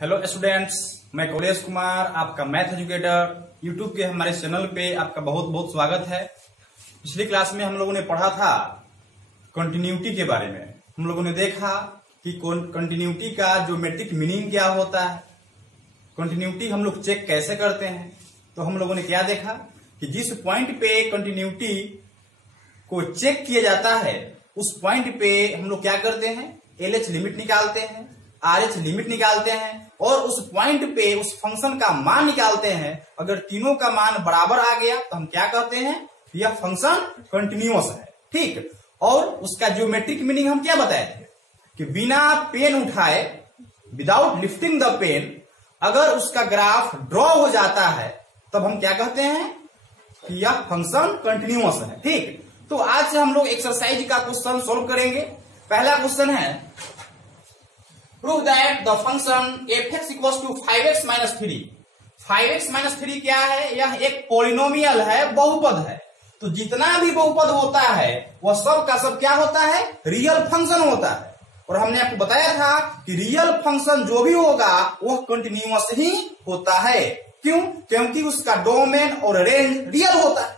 Hello students, मैं कौलेश कुमार, आपका math educator YouTube के हमारे चैनल पे आपका बहुत बहुत स्वागत है। पिछली क्लास में हम लोगों ने पढ़ा था कंटिन्यूटी के बारे में। हम लोगों ने देखा कि कंटिन्यूटी का ज्योमेट्रिक मीनिंग क्या होता है, कंटिन्यूटी हम लोग चेक कैसे करते हैं। तो हम लोगों ने क्या देखा कि जिस पॉइंट पे कंटिन्यूटी को चेक किया जाता है उस पॉइंट पे हम लोग क्या करते हैं, एलएच लिमिट निकालते हैं, आरएच लिमिट निकालते हैं और उस पॉइंट पे उस फंक्शन का मान निकालते हैं। अगर तीनों का मान बराबर आ गया तो हम क्या कहते हैं, यह फंक्शन कंटिन्यूअस है। ठीक, और उसका ज्योमेट्रिक मीनिंग हम क्या बताए थे कि बिना पेन उठाए, विदाउट लिफ्टिंग द पेन, अगर उसका ग्राफ ड्रॉ हो जाता है तब हम क्या कहते हैं कि यह फंक्शन कंटिन्यूअस है। ठीक, तो आज से हम लोग एक्सरसाइज का क्वेश्चन सोल्व करेंगे। पहला क्वेश्चन है, prove that the function f(x = 5x - 3)। 5x - 3 क्या है, यह एक पॉलिनोमियल है, बहुपद है। तो जितना भी बहुपद होता है वह सब का सब क्या होता है, रियल फंक्शन होता है। और हमने आपको बताया था कि रियल फंक्शन जो भी होगा वह कंटिन्यूअस ही होता है। क्यों? क्योंकि उसका डोमेन और रेंज रियल होता है।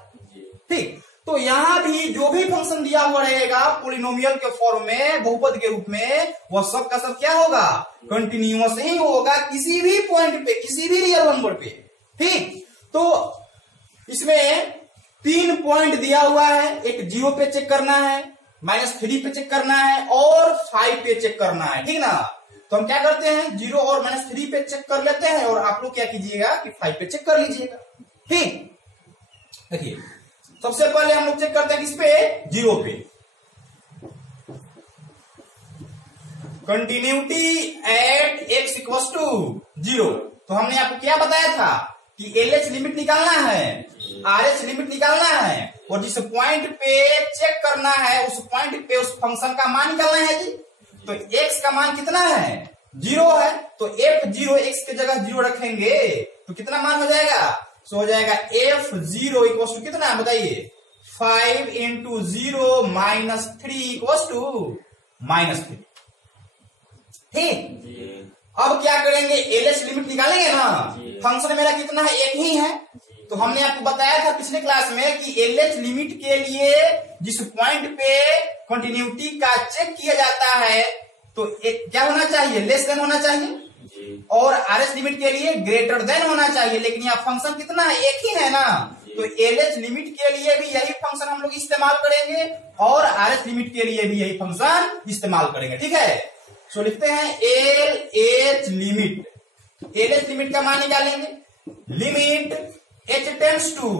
ठीक, तो यहां भी जो भी फंक्शन दिया हुआ रहेगा पॉलिनोमियल के फॉर्म में, बहुपद के रूप में, वह सब का सब क्या होगा, कंटिन्यूअस ही होगा किसी भी पॉइंट पे, किसी भी रियल नंबर पे। ठीक, तो इसमें 3 पॉइंट दिया हुआ है। एक 0 पे चेक करना है, -3 पे चेक करना है और 5 पे चेक करना है। ठीक ना, तो हम क्या करते हैं, 0 और -3 पे चेक कर लेते हैं और आप लोग क्या कीजिएगा कि 5 पे चेक कर लीजिएगा। ठीक, देखिए सबसे पहले हम लोग चेक करते हैं किस पे, 0 पे। Continuity at x = 0। तो हमने आपको क्या बताया था कि एलएच लिमिट निकालना है, आरएच लिमिट निकालना है और जिस पॉइंट पे चेक करना है उस पॉइंट पे उस फंक्शन का मान निकालना है जी। तो x का मान कितना है, 0 है। तो f0 x के जगह 0 रखेंगे तो कितना मान हो जाएगा, तो हो जाएगा f0 = कितना बताइए, 5 × 0 - 3 = -3। ठीक, अब क्या करेंगे, एलएच लिमिट निकालेंगे ना। फंक्शन मेरा कितना है, एक ही है। तो हमने आपको बताया था पिछले क्लास में कि एलएच लिमिट के लिए जिस पॉइंट पे कंटिन्यूटी का चेक किया जाता है तो क्या होना चाहिए, लेस देन होना चाहिए, और आरएच लिमिट के लिए ग्रेटर देन होना चाहिए। लेकिन यहाँ फंक्शन कितना है, एक ही है ना। तो एलएच लिमिट के लिए भी यही फंक्शन हम लोग इस्तेमाल करेंगे और आरएच लिमिट के लिए भी यही फंक्शन इस्तेमाल करेंगे। ठीक है, तो लिखते हैं एलएच लिमिट। एलएच लिमिट का मान निकालेंगे, लिमिट h टेंड्स टू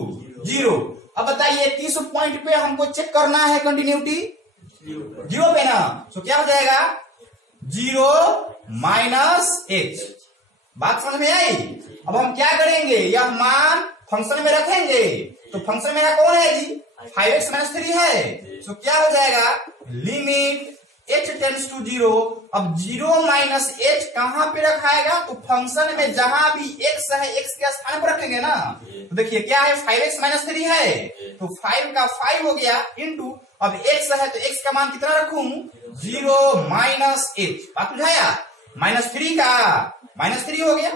0। अब बताइए किस पॉइंट पे हमको चेक करना है कंटिन्यूटी, 0 पे ना। तो क्या हो जाएगा, 0 - h। बात समझ में आई। अब हम क्या करेंगे, यह मान फंक्शन में रखेंगे। तो फंक्शन मेरा कौन है जी, 5x - 3 है। तो क्या हो जाएगा, लिमिट h टेंड्स टू 0। अब 0 - h कहां पे रखाएगा, तो फंक्शन में जहां भी x है x के स्थान पर रखेंगे ना। तो देखिए क्या है, 5x - 3 है तो 5 का 5 हो गया इंटू, अब x है तो x का मान कितना रखूं, 0 - h। बात बुझाया, -3 का -3 हो गया।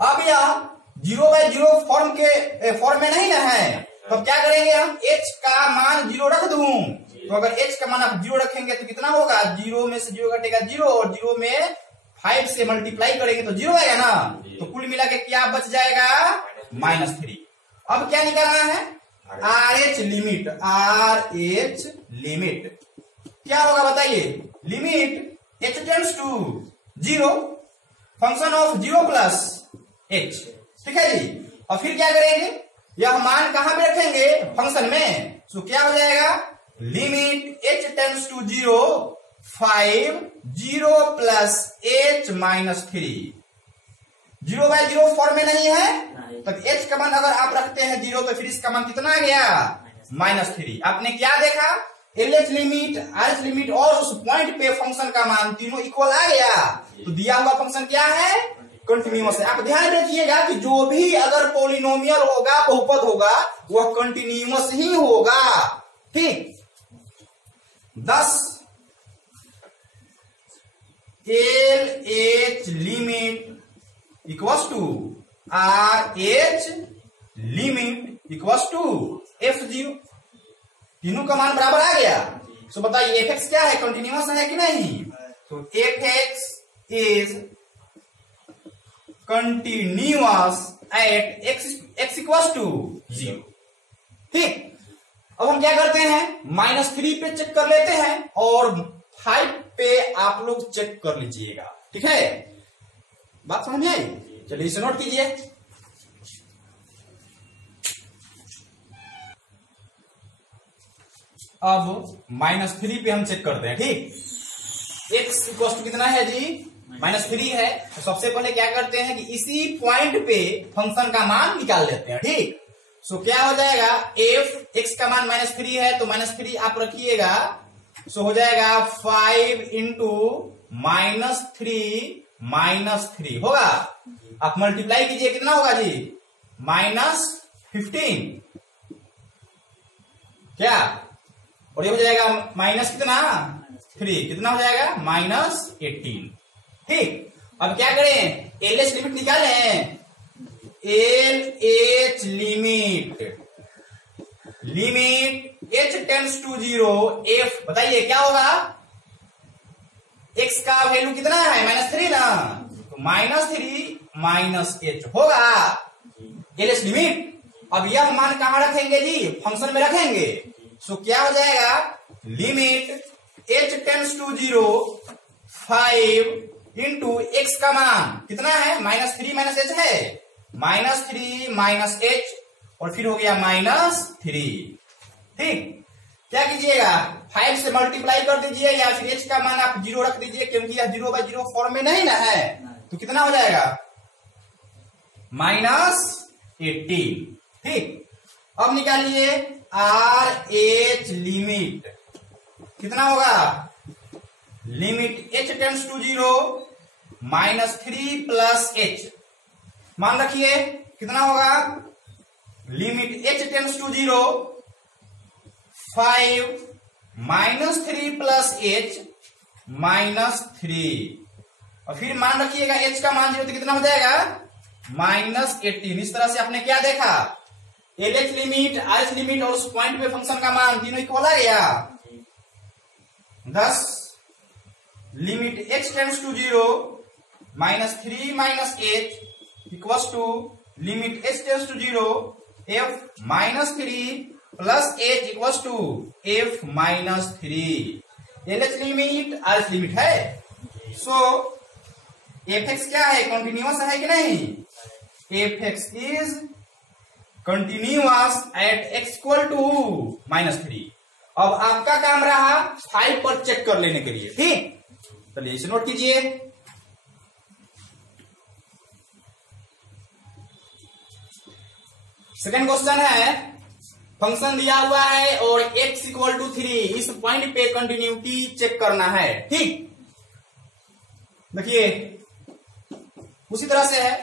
अब यह 0/0 फॉर्म में नहीं ना है, तो क्या करेंगे हम, h का मान 0 रख दूं। तो अगर h का मान आप 0 रखेंगे तो कितना होगा, 0 में से 0 घटेगा 0 और 0 में 5 से मल्टीप्लाई करेंगे तो 0 आएगा ना। तो कुल मिला के क्या बच जाएगा, -3। अब क्या निकालना है, आरएच लिमिट। आरएच लिमिट क्या होगा बताइए, limit h tends to 0, function of 0 + h। ठीक है जी। और फिर क्या करेंगे, यह मान कहां पे रखेंगे, फंक्शन में। तो क्या हो जाएगा, limit h tends to 0, 5 0 + h - 3। 0/0 form में नहीं है, तब h का मान अगर आप रखते हैं 0 तो फिर इसका मान कितना आ गया, -3। आपने क्या देखा, एलएच लिमिट, आरएच लिमिट और उस पॉइंट पे फंक्शन का मान तीनों इक्वल आ गया। तो दिया हुआ फंक्शन क्या है, कंटिन्यूअस है। आप ध्यान रखिएगा कि जो भी अगर पॉलिनोमियल होगा, बहुपद होगा, वह कंटिन्यूअस ही होगा। ठीक, 10 L H limit equals to R H limit equals to F zero. तीनों का मान बराबर आ गया। तो बताइए एफ एक्स क्या है, कंटिन्यूअस है कि नहीं? तो f x is continuous at x equals to zero. ठीक, अब हम क्या करते हैं, -3 पे चेक कर लेते हैं और 5 पे आप लोग चेक कर लीजिएगा। ठीक है, बात समझ में आई? चलिए इसे नोट कीजिए। अब -3 पे हम चेक करते हैं। ठीक, x इक्वल टू कितना है जी? -3 है। तो सबसे पहले क्या करते हैं कि इसी पॉइंट पे फंक्शन का मान निकाल लेते हैं। ठीक, सो क्या हो जाएगा, एफ एक्स का मान -3 है तो -3 आप रखिएगा। सो हो जाएगा 5 इंटू -3 होगा। आप मल्टीप्लाई कीजिए, कितना होगा जी? -15 क्या, और ये हो जाएगा माइनस कितना 3, कितना हो जाएगा -18। ठीक, अब क्या करें, एल एच लिमिट निकालें। L H limit h tends to 0 f, बताइए क्या होगा? x का वैल्यू कितना है? -3 ना, तो -3 -h होगा एल एच लिमिट। अब यह मान कहां रखेंगे जी? फंक्शन में रखेंगे। सो क्या हो जाएगा, limit h tends to 0 5 into x का मान कितना है? -3 -h है, -3 -h और फिर हो गया -3। ठीक, क्या कीजिएगा, 5 से मल्टीप्लाई कर दीजिए या फिर h का मान आप 0 रख दीजिए, क्योंकि यह 0/0 फॉर्म में नहीं ना है। तो कितना हो जाएगा? -18। ठीक, अब निकालिए आर एच लिमिट, कितना होगा? Limit h tends to 0 -3 plus h, मान रखिए कितना होगा? Limit h tends to 0 5 -3 plus h -3, और फिर मान रखिएगा h का मान 0 तो कितना हो जाएगा? -18। इस तरह से आपने क्या देखा, L H limit, R H limit और उस पॉइंट पे फंक्शन का मान तीनों इक्वल आ गया। thus limit h tends to 0 -3 -h equals to limit h tends to 0 f -3 plus h equals to f -3। L H limit R H limit है। So f x क्या है, कंटिन्यूअस है कि नहीं? F x is continuous at x equal to -3। अब आपका काम रहा 5 पर चेक कर लेने के लिए। ठीक, चलिए इसे नोट कीजिए। सेकेंड क्वेश्चन है, फंक्शन दिया हुआ है और x इक्वल टू 3, इस पॉइंट पे कंटिन्यूटी चेक करना है। ठीक, देखिए उसी तरह से है,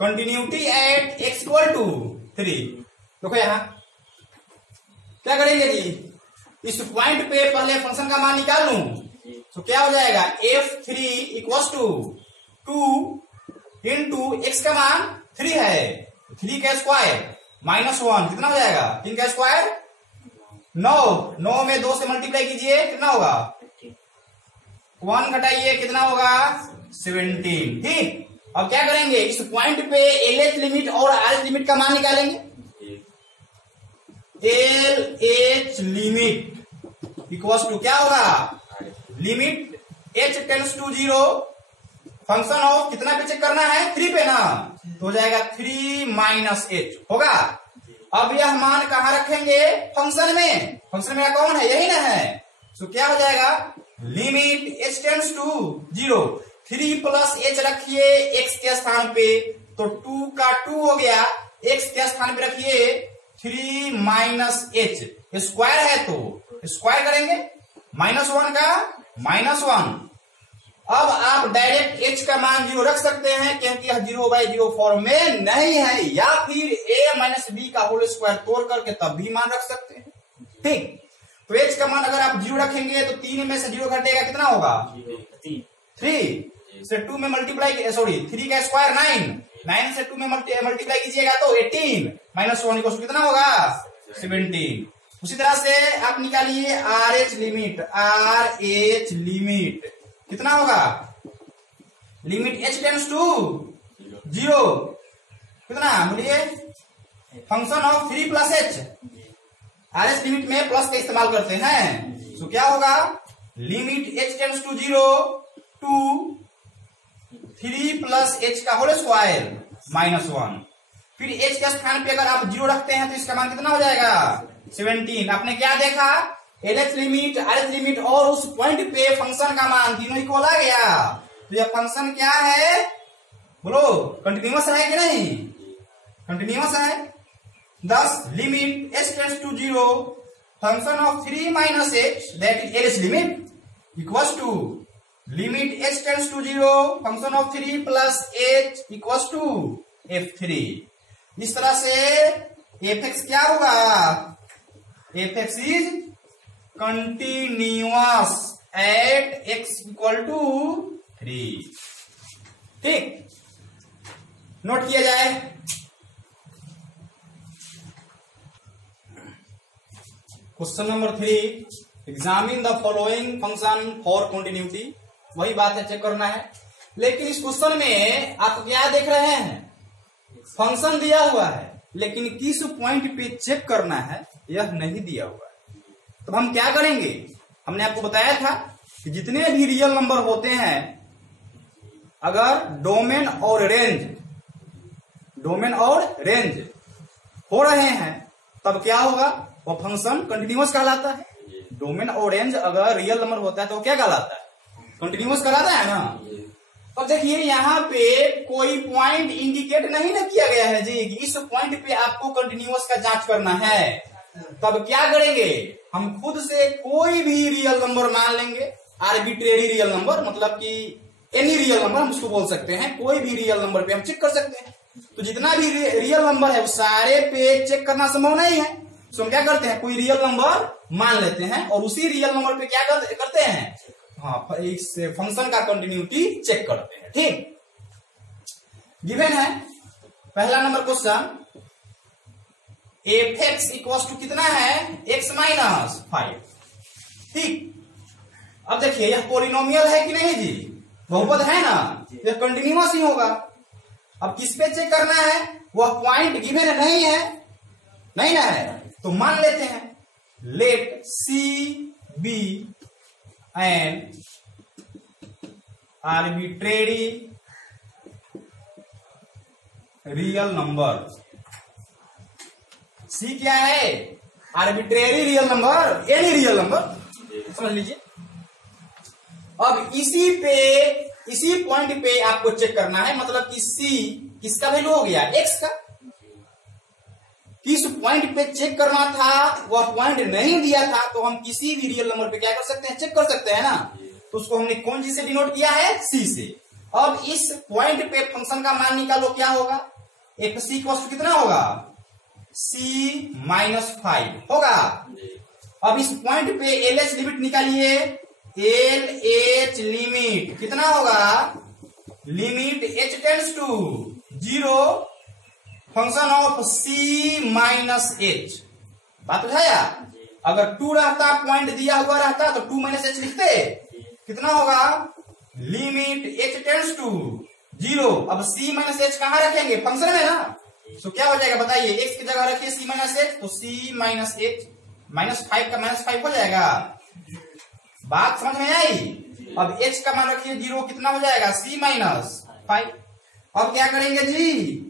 continuity at x equal to 3। देखो यहां क्या करेंगे जी, इस पॉइंट पे पहले फंक्शन का मान निकाल लूं तो क्या हो जाएगा, f3 equals to 2 into x का मान 3 है, 3 का स्क्वायर -1 कितना हो जाएगा? 3 का स्क्वायर 9 में 2 से मल्टीप्लाई कीजिए, कितना होगा? 1 घटाइए, कितना होगा? 17। ठीक, अब क्या करेंगे, इस पॉइंट पे एल एच लिमिट और आर एच लिमिट का मान निकालेंगे। L H limit equals to क्या होगा? Limit h tends to 0 function of कितना पे चेक करना है? 3 पे ना, तो हो जाएगा 3 -h होगा। अब यह मान कहां रखेंगे? फंक्शन में। फंक्शन में कौन है? यही ना है। तो क्या हो जाएगा, limit h tends to 0 3 plus h रखिए x के स्थान पे, तो 2 का 2 हो गया, x के स्थान पे रखिए 3 -h, स्क्वायर है तो स्क्वायर करेंगे, -1 का -1। अब आप डायरेक्ट h का मान 0 रख सकते हैं क्योंकि यह 0/0 फॉर्म में नहीं है, या फिर a - b का होल स्क्वायर तोड़ करके तब भी मान रख सकते हैं। ठीक, तो एच का मान अगर आप 0 रखेंगे तो 3 में से 0 घटेगा, कितना होगा 3 से 2 में मल्टीप्लाई, सॉरी 3 का स्क्वायर 9 से 2 में मल्टीप्लाई कीजिएगा तो 18 माइनस 1 इक्वल टू कितना होगा 17। उसी तरह से आप निकालिए आर एच लिमिट कितना होगा, लिमिट एच टेंड्स टू 0 कितना बोलिए, function of 3 plus h, R H limit में प्लस का इस्तेमाल करते हैं, तो क्या होगा limit h tends to 0 to 3 plus h का होल स्क्वायर माइनस 1। फिर एच के स्थान पे अगर आप 0 रखते हैं तो इसका मान कितना हो जाएगा 17। आपने क्या देखा, L H limit, R H limit और उस पॉइंट पे फंक्शन का मान तीनों इक्वल आ गया। तो यह फंक्शन क्या है बोलो, कंटिन्यूअस है कि नहीं, कंटिन्यूअस है। thus limit h tends to 0 function of 3 minus h that is L H limit equals to limit h tends to 0 function of 3 plus h equals to f3। इस तरह से fx क्या होगा, fx is continuous at x equal to 3। ठीक, note किया जाए। Question number 3, examine the following function for continuity. वही बात है, चेक करना है। लेकिन इस क्वेश्चन में आप क्या देख रहे हैं, फंक्शन दिया हुआ है लेकिन किस पॉइंट पे चेक करना है यह नहीं दिया हुआ है। तो हम क्या करेंगे, हमने आपको बताया था कि जितने भी रियल नंबर होते हैं अगर डोमेन और रेंज हो रहे हैं तब क्या होगा, वो फंक्शन कंटिन्यूअस कहलाता है। डोमेन और रेंज अगर रियल नंबर होता है तो क्या कहलाता है, कंटिन्यूअस कहलाता है ना। अब देखिए यहाँ पे कोई पॉइंट इंडिकेट नहीं ना किया गया है जी कि इस पॉइंट पे आपको कंटिन्यूअस का जांच करना है। तब क्या करेंगे, हम खुद से कोई भी रियल नंबर मान लेंगे, आर्बिट्रेरी रियल नंबर, मतलब कि एनी रियल नंबर हम उसको बोल सकते हैं, कोई भी रियल नंबर पे हम चेक कर सकते हैं। तो जितना भी रियल नंबर है वो सारे पे चेक करना संभव नहीं है, तो हम क्या करते हैं, कोई रियल नंबर मान लेते हैं और उसी रियल नंबर पे क्या करते हैं, हाँ, इस फंक्शन का कंटिन्यूटी चेक करते हैं। ठीक, गिवन है पहला number question, f x equal to कितना है x माइनस 5। ठीक, अब देखिए यह पॉलिनोमियल है कि नहीं जी, बहुपद है ना, यह कंटिन्यूअस ही होगा। अब किस पे चेक करना है, वह पॉइंट गिवन है नहीं ना है, तो मान लेते हैं let C be an arbitrary real number. C क्या है, arbitrary real number, any real number, समझ लीजिए। अब इसी पॉइंट पे आपको चेक करना है, मतलब कि सी किसका वैल्यू हो गया, एक्स का। किस पॉइंट पे चेक करना था, वह पॉइंट नहीं दिया था, तो हम किसी भी रियल नंबर पे क्या कर सकते हैं, चेक कर सकते हैं ना। तो उसको हमने कौन चीज से डिनोट किया है, सी से। अब इस पॉइंट पे फंक्शन का मान निकालो, क्या होगा, एक सी कॉस्ट कितना होगा, सी माइनस 5 होगा। अब इस पॉइंट पे एल एच लिमिट निकालिए, एल एच लिमिट कितना होगा, limit h tends to 0 function of c minus h. बात बुझाया, अगर 2 रहता, पॉइंट दिया हुआ रहता तो 2 माइनस एच लिखते, कितना होगा, लिमिट एच टेंड्स टू 0। अब सी माइनस एच कहां रखेंगे, फंक्शन में ना, तो क्या हो जाएगा बताइए, एक्स की जगह रखिए सी माइनस एच, तो सी माइनस एच माइनस 5 का माइनस 5 हो जाएगा। बात समझ में आई। अब एच का मान रखिए 0, कितना हो जाएगा, सी माइनस 5। अब क्या करेंगे जी,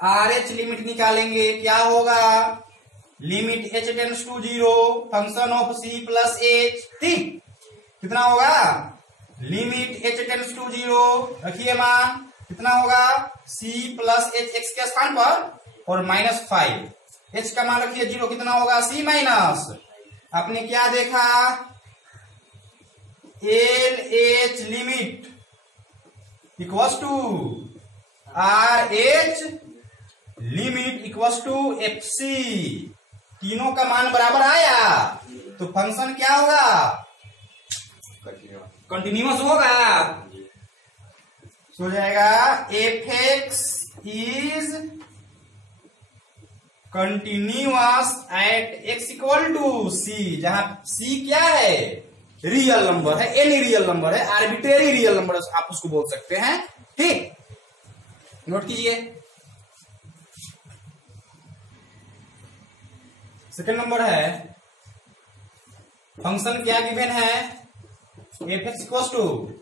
आर एच लिमिट निकालेंगे, क्या होगा, limit h tends to 0 function of c plus h. ठीक, कितना होगा, लिमिट एच टेंड्स टू 0 रखिए मान, कितना होगा, सी प्लस एच एक्स के स्थान पर और माइनस 5, एच का मान रखिए 0, कितना होगा, सी माइनस, आपने क्या देखा, L H limit equals to R H limit equals to f c तीनों का मान बराबर आया तो फंक्शन क्या होगा, कंटिन्यूअस होगा। हो जाएगा F x is continuous at x equal to C, जहां सी क्या है, रियल नंबर है, एनी रियल नंबर है, आर्बिट्रेरी रियल नंबर आप उसको बोल सकते हैं। ठीक, नोट कीजिए। सेकंड नंबर है, फंक्शन क्या गिवन है, F x equal to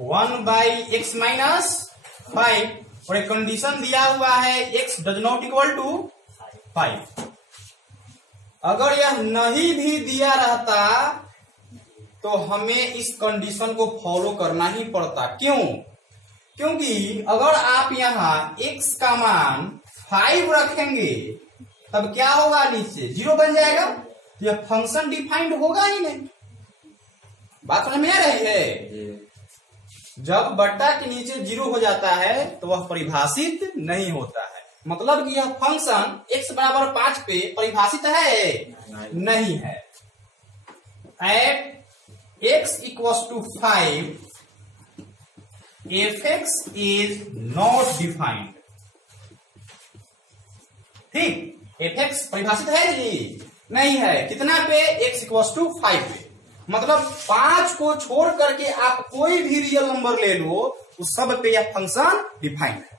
1/x-5 और एक कंडीशन दिया हुआ है x does not equal to 5। अगर यह नहीं भी दिया रहता तो हमें इस कंडीशन को फॉलो करना ही पड़ता। क्यों? क्योंकि अगर आप यहां x का मान 5 रखेंगे तब क्या होगा, नीचे 0 बन जाएगा, तो यह फंक्शन डिफाइंड होगा ही नहीं। बात समझ में आ रही है? जब बट्टा के नीचे 0 हो जाता है तो वह परिभाषित नहीं होता है, मतलब कि यह फंक्शन x बराबर 5 पे परिभाषित है नहीं है। At x equals to 5 f x is not defined. ठीक, एफ एक्स परिभाषित है जी, नहीं है। कितना पे, x इक्वल्स टू 5 पे, मतलब 5 को छोड़ करके आप कोई भी रियल नंबर ले लो, उस सब पे यह फंक्शन डिफाइंड है।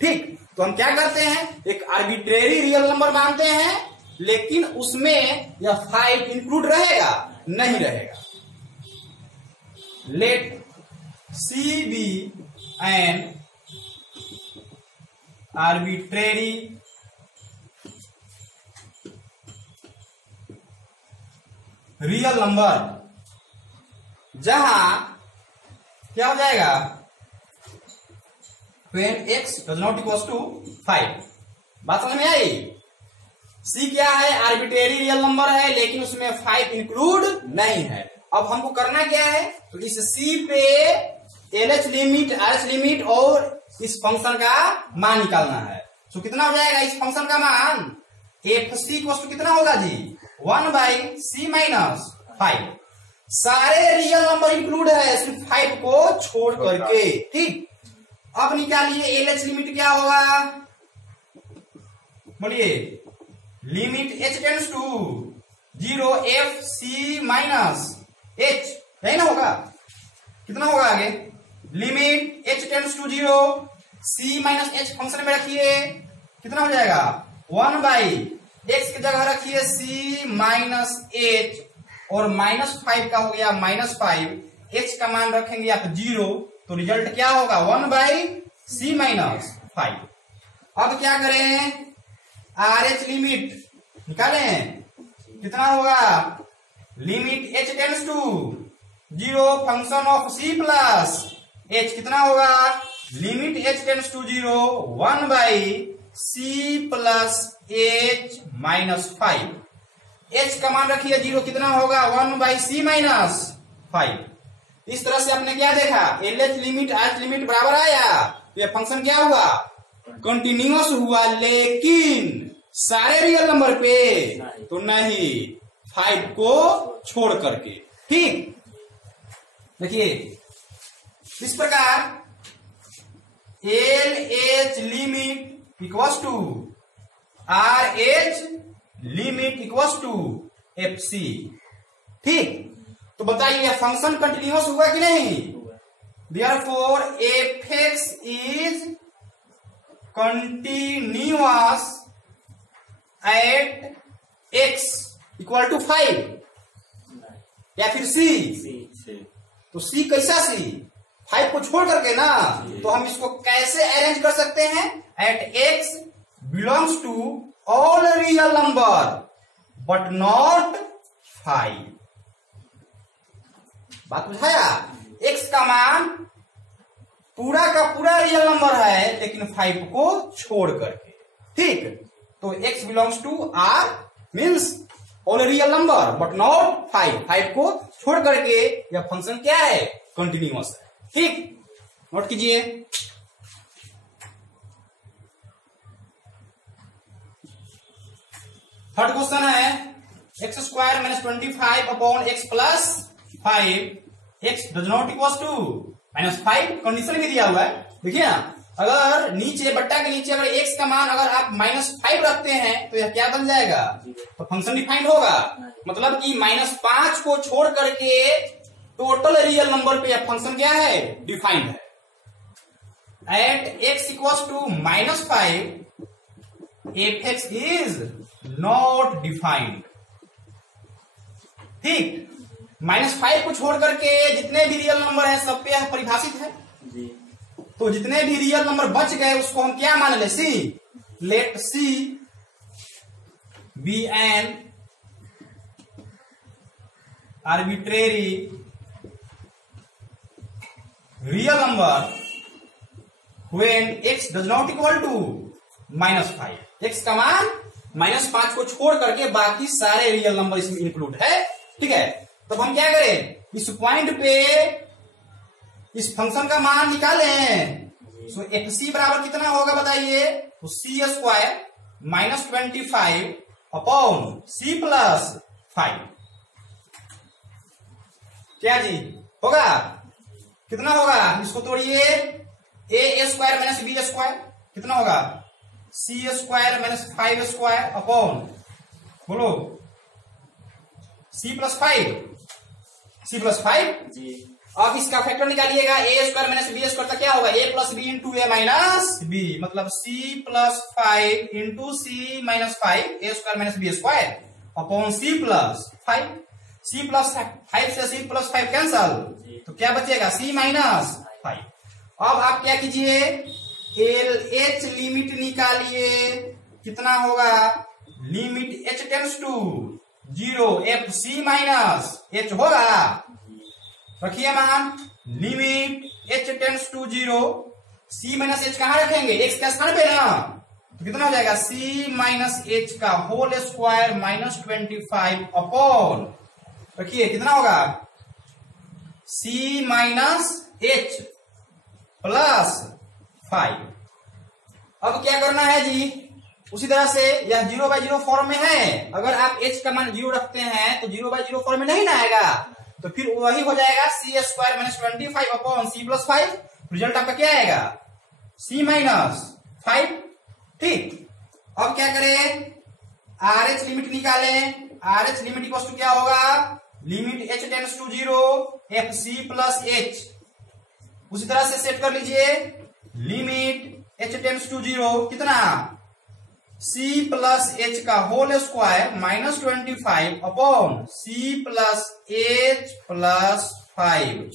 ठीक, तो हम क्या करते हैं, एक आर्बिट्रेरी रियल नंबर मानते हैं, लेकिन उसमें यह 5 इंक्लूड रहेगा नहीं रहेगा। Let C be an arbitrary real number, जहां क्या हो जाएगा, when x does not equals to 5। बात समझ में आई? c क्या है, आर्बिट्रेरी रियल नंबर है, लेकिन उसमें 5 इंक्लूड नहीं है। अब हमको करना क्या है, तो इस c पे LH लिमिट, RH लिमिट और इस फंक्शन का मान निकालना है। तो कितना हो जाएगा इस फंक्शन का मान, एफ सी इक्वल्स टू कितना होगा जी, 1/c-5। सारे रियल नंबर इंक्लूड है, सिर्फ 5 को छोड़ करके। ठीक, अब निकालिए एलएच लिमिट क्या होगा, बोलिए, limit h tends to 0 f c minus h, यही ना होगा। कितना होगा आगे, limit h tends to 0 c minus h function में रखिए, कितना हो जाएगा, 1/x की जगह रखिए c माइनस h, और -5 का हो गया -5, h का मान रखेंगे आप 0, तो रिजल्ट क्या होगा, 1/c माइनस 5। अब क्या करें, RH लिमिट निकालें, कितना होगा, limit h tends to 0 function of c plus h, कितना होगा, limit h tends to 0 1/c plus h minus 5। h का मान रखिए 0, कितना होगा, 1/c माइनस 5। इस तरह से आपने क्या देखा, LH लिमिट RH लिमिट बराबर आया, तो ये फंक्शन क्या हुआ, कंटिन्यूअस हुआ, लेकिन सारे रियल नंबर पे तो नहीं, 5 को छोड़ करके। ठीक, देखिए इस प्रकार LH limit equals to RH limit equals to FC। ठीक, तो बताइए फंक्शन कंटिन्यूअस हुआ कि नहीं, therefore fx is continuous at x equal to 5 या फिर c। तो c कैसा c, 5 को छोड़ करके ना, तो हम इसको कैसे अरेंज कर सकते हैं, at x belongs to all real number but not 5। बात बुझाया, x का मान पूरा का पूरा रियल नंबर है, लेकिन 5 को छोड़ करके। ठीक, तो x belongs to r means all real number but not 5 को छोड़ करके यह फंक्शन क्या है, कंटिन्यूअस है। ठीक, नोट कीजिए। थर्ड क्वेश्चन है x square minus 25 upon x plus 5 x does not equal to -5। Condition भी दिया हुआ है, देखिए ना, अगर नीचे बट्टा के नीचे अगर एक्स का मान अगर आप -5 रखते हैं तो यह क्या बन जाएगा, तो फंक्शन डिफाइंड होगा। मतलब कि -5 को छोड़ करके टोटल रियल नंबर पे यह फंक्शन क्या है, डिफाइंड है। At x equal to -5 f x is not defined. ठीक, -5 को छोड़ करके जितने भी रियल नंबर है सब पे यह परिभाषित है जी। तो जितने भी रियल नंबर बच गए उसको हम क्या मान ले, c. Let C be an arbitrary real number when x does not equal to -5। X का मान -5 को छोड़ करके बाकी सारे रियल नंबर इसमें इंक्लूड है। ठीक है, तो हम क्या करें, इस पॉइंट पे इस फंक्शन का मान निकालें। सो एफ सी बराबर कितना होगा बताइए, तो c square -25 upon c plus 5। क्या जी होगा, कितना होगा, इसको तोड़िए, a square minus b square कितना होगा, c square minus 5 square upon बोलो सी प्लस 5 जी। अब इसका फैक्टर निकालिएगा, a square minus b square क्या होगा, a plus b into a minus b, मतलब c plus 5 into c minus 5 a square minus b square upon c plus 5। C plus 5 से सी plus 5 cancel, तो क्या बचेगा, सी माइनस 5। अब आप क्या कीजिए, एल एच लिमिट निकालिए, कितना होगा, limit h tends to 0 f c minus h होगा, रखिए मान, limit h tends to 0 c minus h कहां रखेंगे, एक्स के स्थान पे ना, तो कितना हो जाएगा, सी माइनस एच का होल स्क्वायर -25 अपॉन, रखिए कितना होगा, सी माइनस एच प्लस 5। अब क्या करना है जी, उसी तरह से यह 0/0 फॉर्म में है, अगर आप h का मान 0 रखते हैं तो 0/0 फॉर्म में नहीं ना आएगा, तो फिर वही हो जाएगा c square -25 upon c plus 5। Result आपका क्या आएगा, सी माइनस 5। ठीक, अब क्या करें, आर एच लिमिट निकालें, R H limit equal to क्या होगा, limit h tends to 0 f c plus h. उसी तरह से सेट कर लीजिए, लिमिट एच टेंड्स टू 0 कितना, सी प्लस एच का whole square -25 upon c plus h plus 5।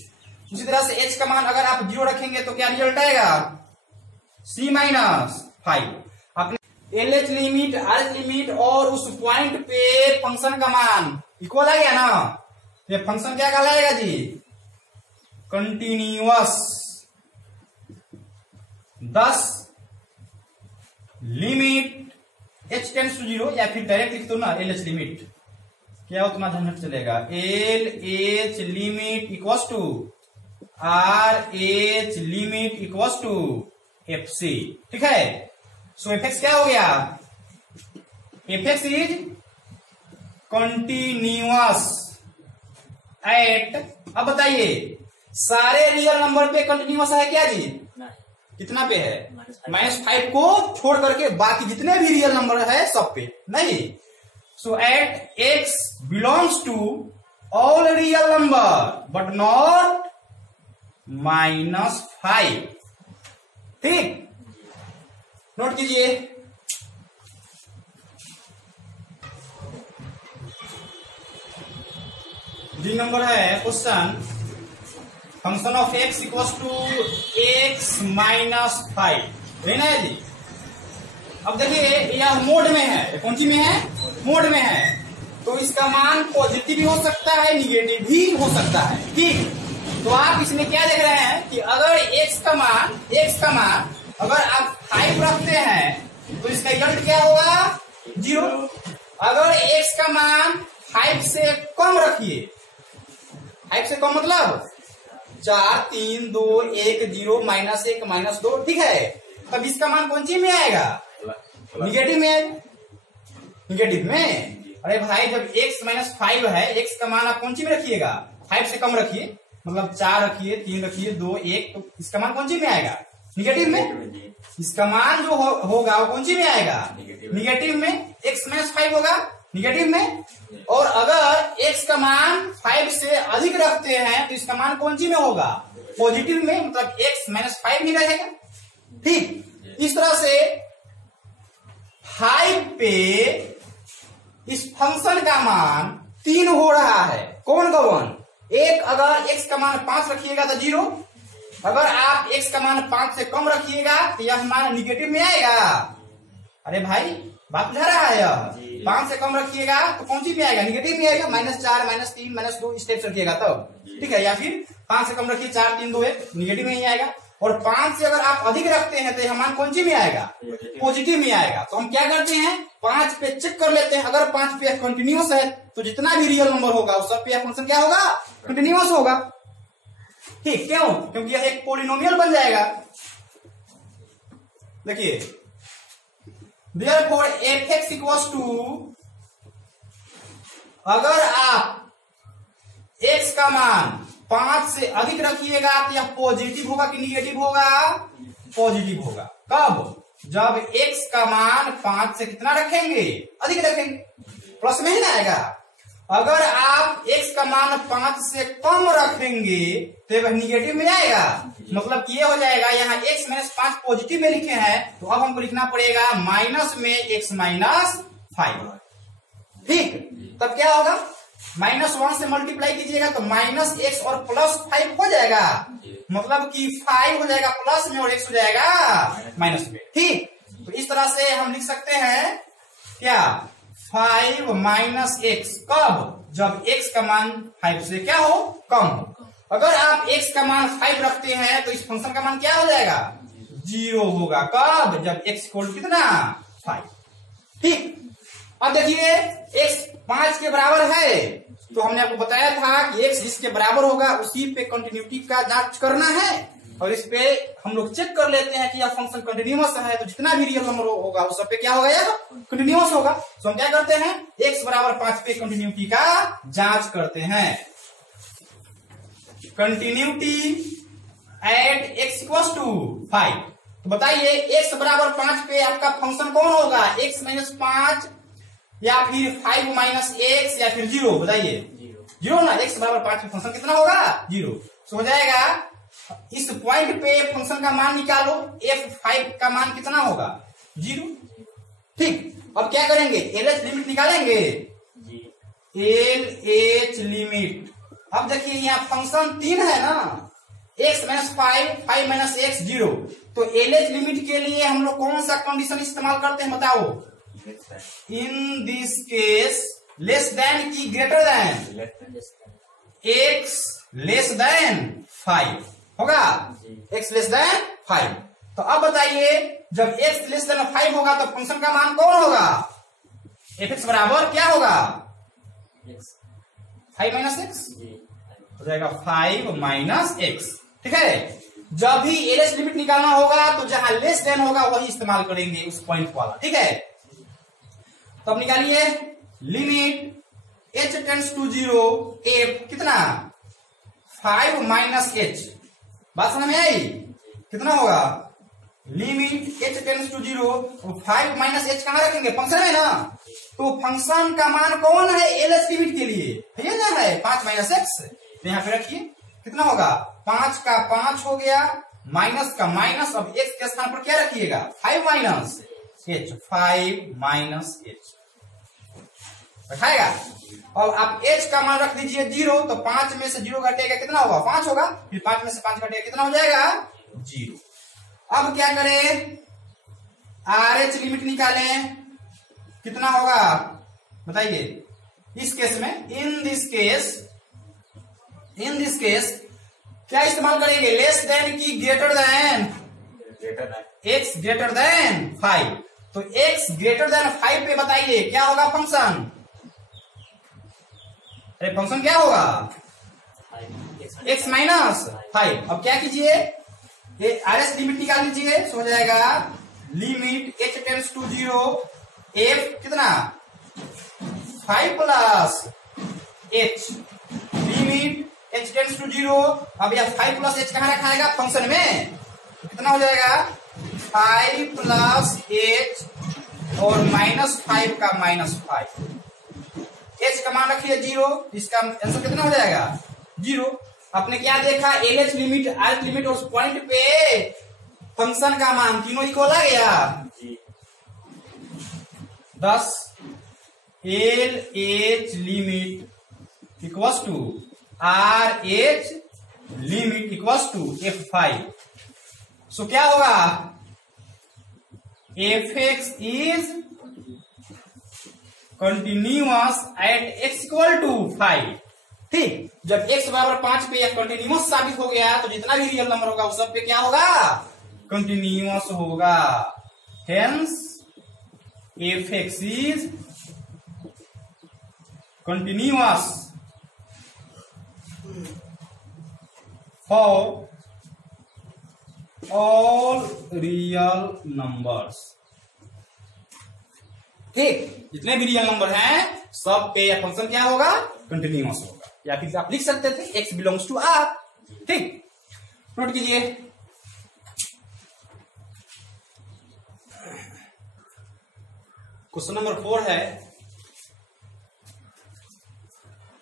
उसी तरह से एच का मान अगर आप 0 रखेंगे तो क्या रिजल्ट आएगा, सी माइनस 5। अपने L H limit, R H limit और उस पॉइंट पे फंक्शन का मान इक्वल आ गया ना, ये फंक्शन क्या कहलाएगा जी, continuous. 10 limit h tends to 0, या फिर डायरेक्ट लिख दो ना, एल एच लिमिट, क्या उतना झंझट चलेगा, L H limit equals to R H limit equals to f c. ठीक है, सो एफ एक्स क्या हो गया, f x is continuous at, अब बताइए सारे रियल नंबर पे कंटिन्यूअस है क्या जी, कितना पे है, -5 को छोड़ करके बाकी जितने भी रियल नंबर है सब पे नहीं। So at x belongs to all real number but not -5। ठीक, नोट कीजिए, जी नंबर है question, function of x equals to x minus 5, है ना जी। अब देखिए यह मोड में है, कौन सी में है, मोड में है, तो इसका मान पॉजिटिव भी हो सकता है, निगेटिव भी हो सकता है। ठीक, तो आप इसमें क्या देख रहे हैं कि अगर एक्स का मान अगर आप 5 रखते हैं तो इसका रिजल्ट क्या होगा, 0। अगर एक्स का मान 5 से कम रखिए, 5 से कम मतलब 4 3 2 1 0 -1 -2, ठीक है, तब इसका मान कौन सी में आएगा, निगेटिव में आएगा। निगेटिव में। अरे भाई जब x माइनस 5 है, x का मान आप कौन सी में रखिएगा, 5 से कम रखिए, मतलब 4 रखिए, 3 रखिए, 2, 1, तो इसका मान कौन सी में आएगा, निगेटिव में। इसका मान जो होगा वो कौन सी में आएगा, निगेटिव में। x माइनस 5 होगा निगेटिव में, और अगर x का मान 5 से अधिक रखते हैं तो इसका मान कौन सी में होगा, पॉजिटिव में, मतलब x माइनस 5 ही रहेगा। ठीक, इस तरह से 5 पे इस फंक्शन का मान 3 हो रहा है। कौन कौन, एक अगर x का मान 5 रखिएगा तो 0, अगर आप x का मान 5 से कम रखिएगा तो यह मान निगेटिव में आएगा। अरे भाई बात बुझा रहा है, यह 5 से कम रखिएगा तो कौन सी में आएगा, निगेटिव में आएगा, -4, -3, -2 स्टेप्स रखिएगा तब, ठीक है। या फिर 5 से कम रखिए, 4, 3, 2, 1, निगेटिव में ही आएगा। और 5 से अगर आप अधिक रखते हैं तो यह मान कौन सी में आएगा, पॉजिटिव में आएगा। तो हम क्या करते हैं, 5 पे चेक कर लेते हैं, अगर 5 पे कंटिन्यूअस है तो जितना भी रियल नंबर होगा उस सब पे फंक्शन क्या होगा, कंटिन्यूअस होगा। ठीक, क्यों, क्योंकि यह एक पोलिनोमियल बन जाएगा। देखिए, therefore fx इक्वल्स टू, अगर आप x का मान 5 से अधिक रखिएगा तो यह पॉजिटिव होगा कि निगेटिव होगा, पॉजिटिव होगा। कब, जब x का मान 5 से कितना रखेंगे, अधिक रखेंगे, प्लस में ही ना आएगा। अगर आप x का मान 5 से कम रखेंगे तो वह निगेटिव में आएगा, मतलब कि ये हो जाएगा, यहाँ x माइनस 5 पॉजिटिव में लिखे हैं तो अब हमको लिखना पड़ेगा माइनस में x माइनस 5। ठीक, तब क्या होगा, -1 से मल्टीप्लाई कीजिएगा तो -x और +5 हो जाएगा, मतलब कि 5 हो जाएगा प्लस में और x हो जाएगा माइनस में। ठीक, तो इस तरह से हम लिख सकते हैं क्या, 5 माइनस x, कब, जब x का मान 5 से क्या हो, कम हो। अगर आप x का मान 5 रखते हैं तो इस फंक्शन का मान क्या हो जाएगा, 0 होगा। कब, जब x इक्वल कितना, 5। ठीक, अब देखिए x 5 के बराबर है तो हमने आपको बताया था कि x जिसके बराबर होगा उसी पे कंटिन्यूटी का जांच करना है, और इस पे हम लोग चेक कर लेते हैं कि यह फंक्शन कंटिन्यूअस है, तो जितना भी रियल नंबर होगा उस सब पे क्या होगा, यह कंटिन्यूअस होगा। तो हम क्या करते हैं, x बराबर 5 पे कंटिन्यूटी का जांच करते हैं। Continuity at x equals to 5, तो बताइए x बराबर 5 पे आपका फंक्शन कौन होगा, x माइनस 5 या फिर 5 माइनस x या फिर 0, बताइए 0 ना, x बराबर 5 पे फंक्शन कितना होगा, 0। तो हो जाएगा, इस पॉइंट पे फंक्शन का मान निकालो, f5 का मान कितना होगा, 0। ठीक, अब क्या करेंगे, LH लिमिट निकालेंगे, LH लिमिट। अब देखिए यहाँ फंक्शन 3 है ना, x माइनस 5, 5 माइनस x 0, तो LH लिमिट के लिए हम लोग कौन सा कंडीशन इस्तेमाल करते हैं, बताओ। In this case less than की greater than, x less than 5 होगा, x लेस देन 5। तो अब बताइए जब x लेस देन 5 होगा तो फंक्शन का मान कौन होगा, fx बराबर क्या होगा, 5 माइनस x हो जाएगा, 5 माइनस x। ठीक है, जब भी LH लिमिट निकालना होगा तो जहां लेस देन होगा वही इस्तेमाल करेंगे, उस पॉइंट वाला। ठीक है, तो अब निकालिए limit h tends to 0, f कितना, 5 माइनस h। बात समझ में आई, कितना होगा, limit h tends to 0, 5 minus h कहां रखेंगे, फंक्शन है ना, तो फंक्शन का मान कौन है LH लिमिट के लिए, ये ना है 5 माइनस x, तो यहाँ पे रखिए कितना होगा, 5 का 5 हो गया, माइनस का माइनस, अब x के स्थान पर क्या रखिएगा, 5 माइनस h, 5 माइनस h रखाएगा। और आप h का मान रख दीजिए 0, तो 5 में से 0 घटेगा कितना होगा, 5 होगा, फिर 5 में से 5 घटेगा कितना हो जाएगा, 0। अब क्या करें, RH लिमिट निकालें, कितना होगा बताइए। इस केस में, इन दिस केस क्या इस्तेमाल करेंगे, लेस देन की greater than, x greater then 5। तो x ग्रेटर देन 5 पे बताइए क्या होगा फंक्शन, अरे फंक्शन क्या होगा, x माइनस 5। अब क्या कीजिए, RS लिमिट निकाल लीजिए, सो हो जाएगा limit h tends to 0, f कितना 5 plus h limit h tends to 0। अब यह 5 प्लस h कहां रखाएगा फंक्शन में, तो कितना हो जाएगा 5 प्लस h और -5 का -5, h का मान रखिए 0, इसका आंसर कितना हो जाएगा 0। आपने क्या देखा, LH लिमिट, RH लिमिट और पॉइंट पे फंक्शन का मान तीनों इक्वल आ गया। 10 LH limit equals to RH limit equals to F5। सो क्या होगा, Fx is continuous at x equal to 5। ठीक, जब x बराबर 5 पे यह कंटिन्यूअस साबित हो गया तो जितना भी रियल नंबर होगा उस सब पे क्या होगा, कंटिन्यूअस होगा। Hence Fx is continuous for all real numbers. ठीक, जितने भी रियल नंबर हैं सब पे यह फंक्शन क्या होगा, कंटिन्यूअस होगा। या फिर आप लिख सकते थे x बिलोंग्स टू R। ठीक, नोट कीजिए। क्वेश्चन नंबर 4 है,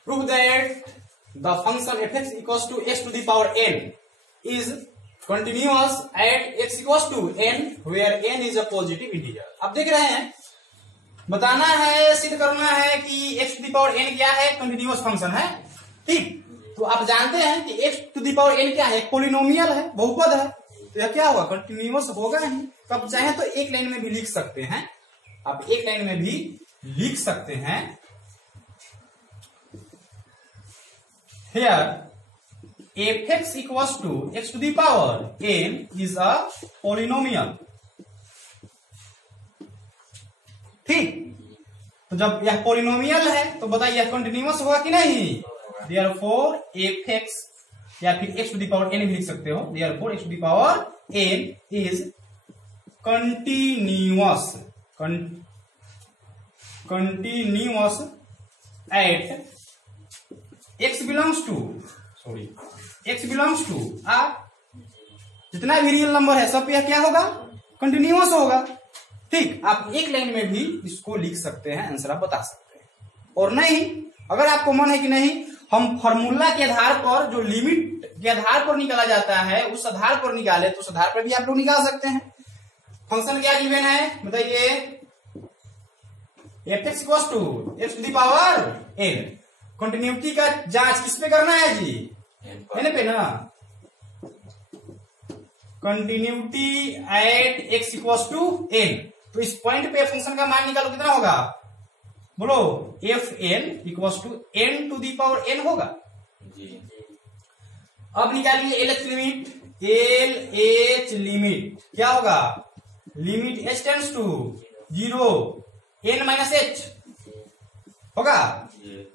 prove that the function fx equals to x to the power n is continuous at x equals to n where n is a positive integer. आप देख रहे हैं, बताना है, सिद्ध करना है कि x to the power n क्या है, कंटिन्यूअस फंक्शन है। ठीक, तो आप जानते हैं कि x to the power n क्या है, पोलिनोमियल है, बहुपद है, तो यह क्या होगा, कंटिन्यूअस होगा ही। तो आप चाहे तो एक लाइन में भी लिख सकते हैं, आप एक लाइन में भी लिख सकते हैं, here fx equals to x to the power n is a polynomial। ठीक, तो जब यह पोलिनोमियल है तो बताइए यह कंटिन्यूअस होगा कि नहीं। Therefore fx, या फिर x to the power n भी लिख सकते हो, Therefore x to the power n is continuous at x belongs to R। जितना भी रियल नंबर है सब पे क्या होगा, कंटिन्यूअस होगा। ठीक, आप एक लाइन में भी इसको लिख सकते हैं, आंसर आप बता सकते हैं। और नहीं, अगर आपको मन है कि नहीं हम फॉर्मूला के आधार पर, जो लिमिट के आधार पर निकाला जाता है उस आधार पर निकाले, तो उस आधार पर भी आप लोग निकाल सकते हैं। फंक्शन क्या गिवन है बताइए, fx equals to x to the power n। Continuity का जांच किस पे करना है जी, n पे ना। Continuity at x equals to n, तो इस पॉइंट पे फंक्शन का मान निकालो, कितना होगा बोलो, fn equals to n to the power n होगा। अब निकालिए LH लिमिट, LH लिमिट क्या होगा, limit h tends to 0 n minus h होगा।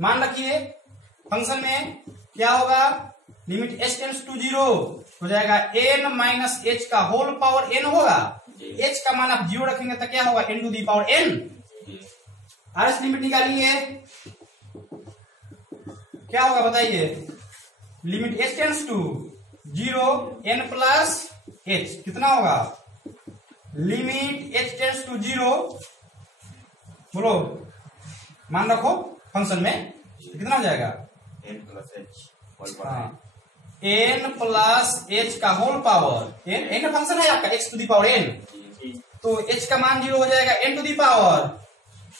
मान रखिए फंक्शन में क्या होगा, लिमिट h टेंड्स टू 0 हो जाएगा n माइनस h का होल पावर n होगा। h का मान आप 0 रखेंगे तो क्या होगा, n to the power n। RH limit निकालिए, क्या होगा बताइए, limit h tends to 0 n plus h कितना होगा, लिमिट h टेंड्स टू 0, बोलो मान रखो फंक्शन में, कितना हो जाएगा n plus h n plus h का होल पावर n फंक्शन है आपका x to the power n, तो h का मान 0 हो जाएगा n to the power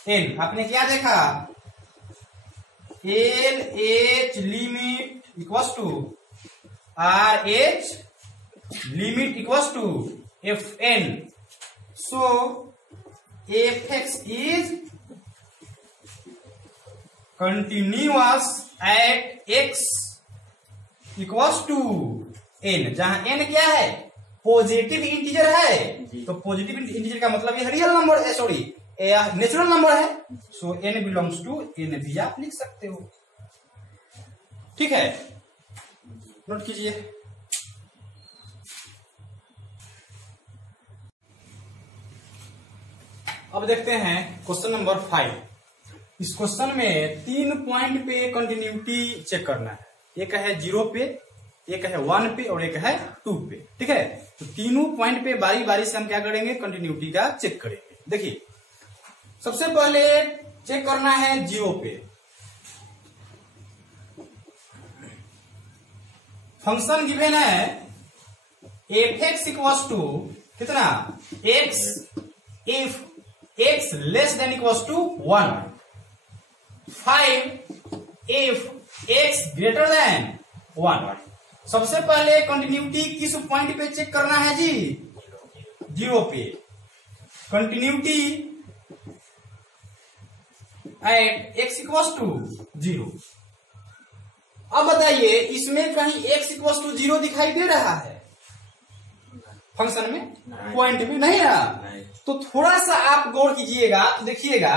n। आपने क्या देखा, LH limit equals to RH limit equals to Fn। So Fx is continuous at x equals to n, जहां n क्या है, पॉजिटिव इंटीजर है। तो पॉजिटिव इंटीजर का मतलब ये रियल नंबर है, सॉरी नेचुरल नंबर है। सो n बिलोंग्स टू n भी आप लिख सकते हो। ठीक है, नोट कीजिए। अब देखते हैं क्वेश्चन नंबर 5। इस क्वेश्चन में 3 पॉइंट पे कंटिन्यूटी चेक करना है। एक है 0 पे, एक है 1 पे और एक है 2 पे। ठीक है, तो तीनों पॉइंट पे बारी बारी से हम क्या करेंगे, कंटिन्यूटी का चेक करेंगे। देखिए सबसे पहले चेक करना है 0 पे। फंक्शन गिवन है f(x) इक्वल्स टू कितना, x if x less than equals to 1, 5 if x greater than 1। सबसे पहले कंटिन्यूटी किस पॉइंट पे चेक करना है जी, 0 पे। Continuity at x equals to 0। अब बताइए इसमें कहीं x इक्वल्स टू 0 दिखाई दे रहा है फंक्शन में, पॉइंट में नहीं ना। तो थोड़ा सा आप गौर कीजिएगा तो देखिएगा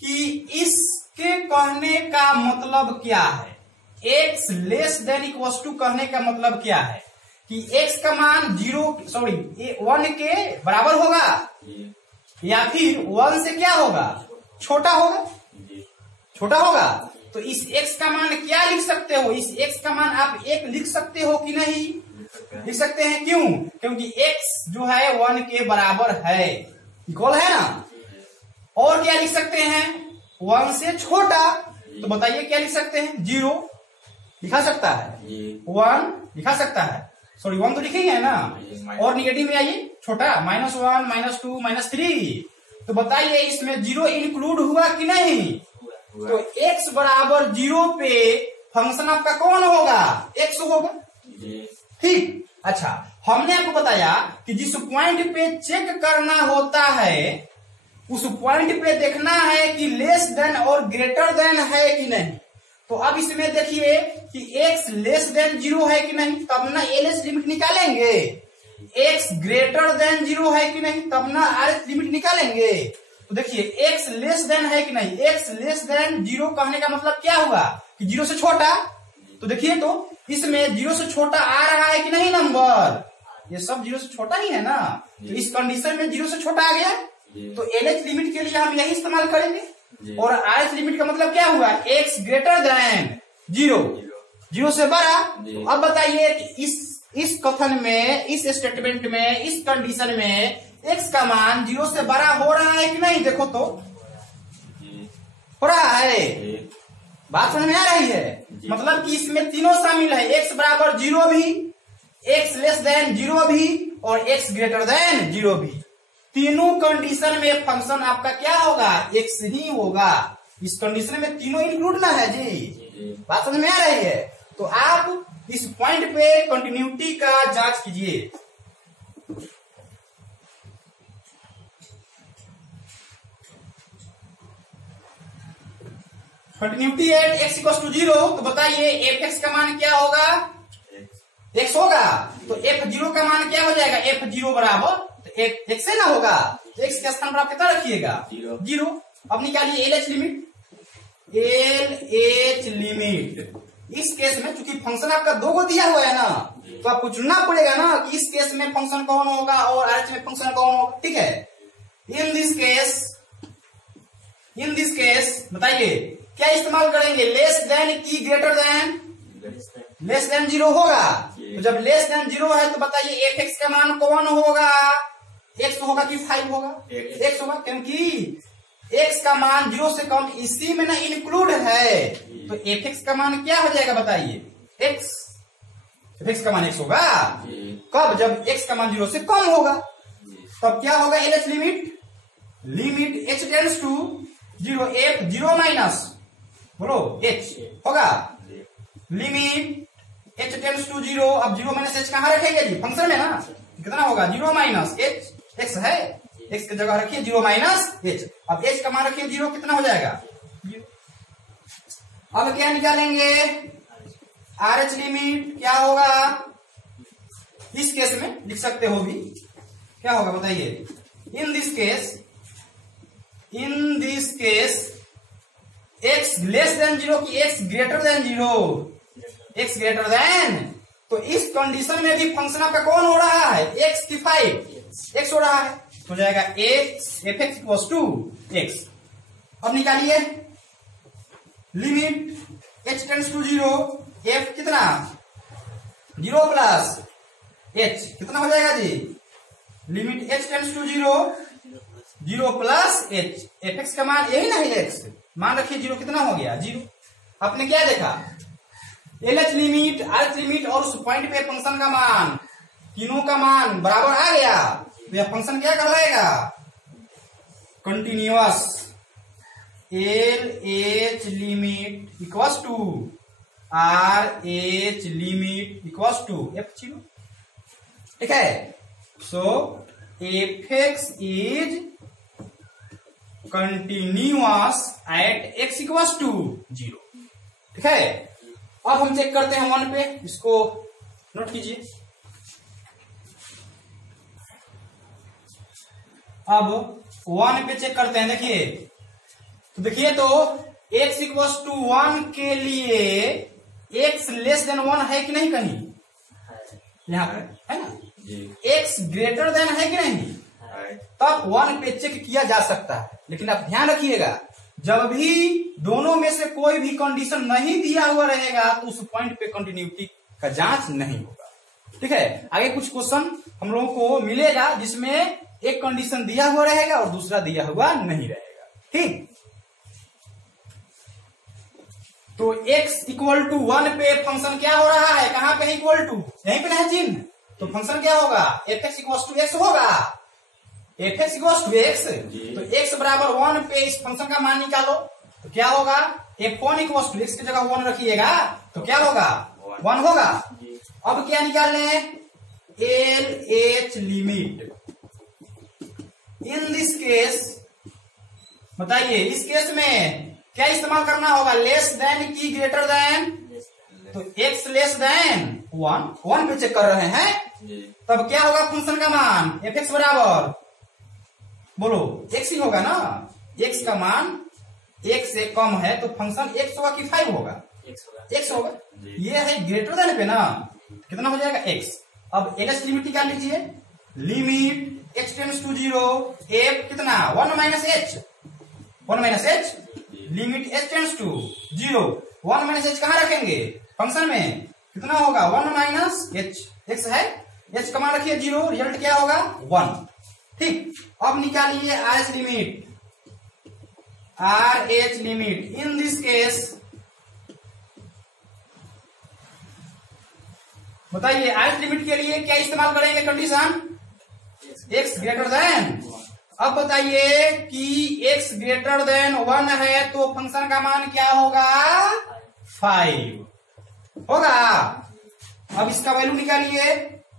कि इसके कहने का मतलब क्या है। x less than equals to कहने का मतलब क्या है कि x का मान 1 के बराबर होगा या फिर 1 से क्या होगा, छोटा होगा, छोटा होगा। तो इस x का मान क्या लिख सकते हो, इस x का मान आप 1 लिख सकते हो कि नहीं, लिख सकते हैं। क्यों, क्योंकि x जो है 1 के बराबर है, इक्वल है ना। और क्या लिख सकते हैं, 1 से छोटा, तो बताइए क्या लिख सकते हैं, 0 लिखा सकता है, 1 लिखा सकता है, सॉरी 1 तो लिखेंगे ना। और निगेटिव में आइए छोटा, -1, -2, -3। तो बताइए इसमें 0 इंक्लूड हुआ कि नहीं। तो x बराबर 0 पे फंक्शन आपका कौन होगा, x होगा। ठीक, अच्छा हमने आपको बताया कि जिस पॉइंट पे चेक करना होता है उस पॉइंट पे देखना है कि लेस देन और ग्रेटर देन है कि नहीं। तो अब इसमें देखिए कि x लेस देन 0 है कि नहीं, तब ना एलएच लिमिट निकालेंगे। x ग्रेटर देन 0 है कि नहीं, तब ना आरएच लिमिट निकालेंगे। तो देखिए x लेस देन है कि नहीं, x लेस देन 0 कहने का मतलब क्या हुआ कि 0 से छोटा। तो देखिए तो इसमें 0 से छोटा आ रहा है कि नहीं नंबर, ये सब 0 से छोटा ही है ना। तो इस कंडीशन में 0 से छोटा आ गया, तो एलएच लिमिट के लिए हम यही इस्तेमाल करेंगे। और आरएच लिमिट का मतलब क्या हुआ, x ग्रेटर देन 0, 0 से बड़ा। तो अब बताइए कि इस कथन में, इस स्टेटमेंट में, इस कंडीशन में x का मान 0 से बड़ा हो रहा है कि नहीं, देखो तो हो रहा है। बात समझ में आ रही है, मतलब कि इसमें तीनों शामिल है, x बराबर 0 भी, x लेस देन 0 भी और x ग्रेटर देन 0 भी। तीनों कंडीशन में फंक्शन आपका क्या होगा, x ही होगा। इस कंडीशन में तीनों इंक्लूड ना है जी, बात समझ में आ रही है। तो आप इस पॉइंट पे कंटिन्यूटी का जांच कीजिए। Continuity at x equal to 0, तो बताइए f(x) का मान क्या होगा, x होगा। तो f(0) का मान क्या हो जाएगा, f(0) बराबर x से ना होगा, x के स्थान पर आप कितना रखिएगा, 0। अब निकालिए LH लिमिट, LH लिमिट। इस केस में चूंकि फंक्शन आपका 2 को दिया हुआ है ना, तो आपको चुनना पड़ेगा ना कि इस केस में फंक्शन कौन होगा और RH में फंक्शन कौन होगा। ठीक है, इन दिस केस बताइए क्या इस्तेमाल करेंगे, लेस देन की ग्रेटर देन, लेस देन 0 होगा। तो जब लेस देन 0 है तो बताइए f(x) का मान कौन होगा, x होगा कि 5 होगा, x होगा, क्योंकि x का मान 0 से कम इसी में ना इंक्लूड है। तो f(x) का मान क्या हो जाएगा बताइए, f(x) का मान x होगा। कब, जब x का मान 0 से कम होगा। तब क्या होगा, LH limit h tends to 0, f(0) minus बोलो h होगा, लिमिट h टेंड्स टू 0। अब 0 माइनस h कहाँ रखेंगे जी, फंक्शन में ना, कितना होगा, 0 माइनस h, x है, x की जगह रखिए 0 माइनस h। अब h का मान रखिए 0, कितना हो जाएगा 0। अब क्या निकालेंगे, RH लिमिट क्या होगा, इस केस में लिख सकते हो भी, क्या होगा बताइए, इन this case x less then 0 की x greater then 0, x greater then. तो इस कंडीशन में भी फंक्शन आपका कौन हो रहा है, x की 5, x हो रहा है, हो जाएगा x f(x) equal to x। अब निकालिए limit h tends to 0 f कितना 0 प्लस h कितना हो जाएगा जी, limit h tends to 0 plus h, fx का मान यही ना है x, मान रखिए 0 कितना हो गया 0। आपने क्या देखा, LH लिमिट RH लिमिट और उस पॉइंट पे फंक्शन का मान, तीनों का मान बराबर आ गया तो यह फंक्शन क्या कहलाएगा, continuous. LH limit equals to RH limit equals to f0, ठीक है। So fx is continuous at x equals to 0, ठीक है। अब हम चेक करते हैं 1 पे, इसको नोट कीजिए। अब 1 पे चेक करते हैं, देखिए तो x इक्वल्स टू 1 के लिए x लेस देन 1 है कि नहीं, कहीं यहाँ पे है ना, x ग्रेटर देन है कि नहीं, तब 1 पे चेक किया जा सकता है। लेकिन आप ध्यान रखिएगा, जब भी दोनों में से कोई भी कंडीशन नहीं दिया हुआ रहेगा तो उस पॉइंट पे कंटिन्यूटी का जांच नहीं होगा, ठीक है। आगे कुछ क्वेश्चन हम लोगों को मिलेगा जिसमें एक कंडीशन दिया हुआ रहेगा और दूसरा दिया हुआ नहीं रहेगा, ठीक। तो x इक्वल टू 1 पे फंक्शन क्या हो रहा है, कहां पे इक्वल टू, यहीं पे है चिन्ह, तो फंक्शन क्या होगा, fx इक्वल टू x होगा, fx इक्वल टू x, तो x बराबर 1 पे इस फंक्शन का मान निकालो तो क्या होगा, f1 इक्वल टू x की जगह 1 रखिएगा तो क्या होगा 1 होगा। अब क्या निकालने हैं, LH limit, in this case बताइए, इस केस में क्या इस्तेमाल करना होगा, लेस देन की ग्रेटर देन, तो x लेस देन 1 पे चेक कर रहे हैं, तब क्या होगा फंक्शन का मान, fx बराबर बोलो x ही होगा ना, x का मान x से कम है तो फंक्शन x होगा कि 5 होगा, x होगा, ये है ग्रेटर देन पे ना, कितना हो जाएगा x। अब LH लिमिट निकाल लीजिए, limit h tends to 0 f कितना 1 minus h, limit h tends to 0 1 minus h कहां रखेंगे, फंक्शन में, कितना होगा 1 माइनस h, x है, h का मान रखिए 0, रिजल्ट क्या होगा 1, ठीक। अब निकालिए RH limit, in this case बताइए RH लिमिट के लिए क्या इस्तेमाल करेंगे कंडीशन, x ग्रेटर देन। अब बताइए कि x ग्रेटर देन 1 है तो फंक्शन का मान क्या होगा 5 होगा। अब इसका वैल्यू निकालिए,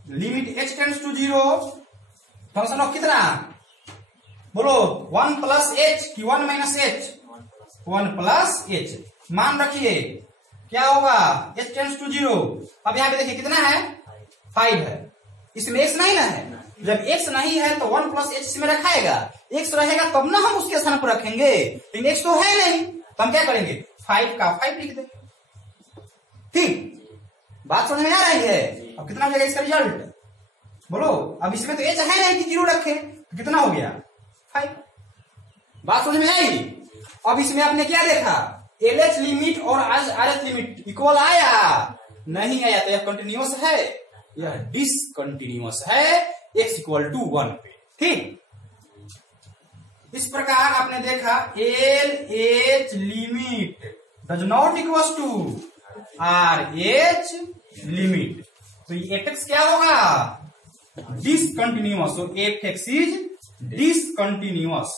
limit h tends to 0, function of कितना बोलो 1 प्लस h कि 1 माइनस h, 1 प्लस h, मान रखिए क्या होगा h टेंड्स टू 0। अब यहाँ पे देखिए कितना है 5 है, इसमें x नहीं ना है, जब x नहीं है तो 1 प्लस h इसमें रखाएगा, x रहेगा तब ना हम उसके स्थान पर रखेंगे, लेकिन x तो है नहीं तो हम क्या करेंगे 5 का 5 लिख दे, ठीक। बात समझ में आ रही है। अब कितना हो जाएगा इसका रिजल्ट बोलो, अब इसमें तो h है नहीं कि 0 रखे तो कितना हो गया 5, बात समझ में आई। अब इसमें आपने क्या देखा, LH लिमिट और RH लिमिट इक्वल आया, नहीं आया तो यह कंटिन्यूअस है, यह डिसकंटिन्यूअस है x इक्वल टू 1 पे, ठीक। इस प्रकार आपने देखा LH limit does not equal to RH limit, तो ये fx क्या होगा डिसकंटिन्यूअस, तो fx is discontinuous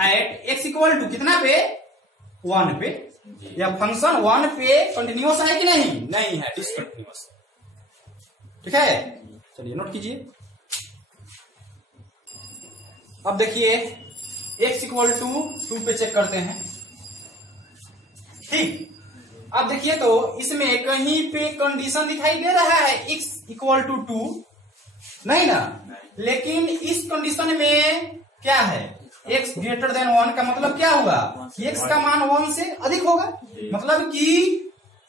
at x equal to कितना पे 1 पे, या फंक्शन 1 पे कंटिन्यूअस है कि नहीं, नहीं है, डिसकंटिन्यूअस, ठीक है। चलिए नोट कीजिए। अब देखिए x इक्वल टू 2 पे चेक करते हैं, ठीक। अब देखिए तो इसमें कहीं पे कंडीशन दिखाई दे रहा है x इक्वल टू 2, नहीं ना, लेकिन इस कंडीशन में क्या है x ग्रेटर देन 1 का मतलब क्या हुआ, x का मान 1 से अधिक होगा, मतलब कि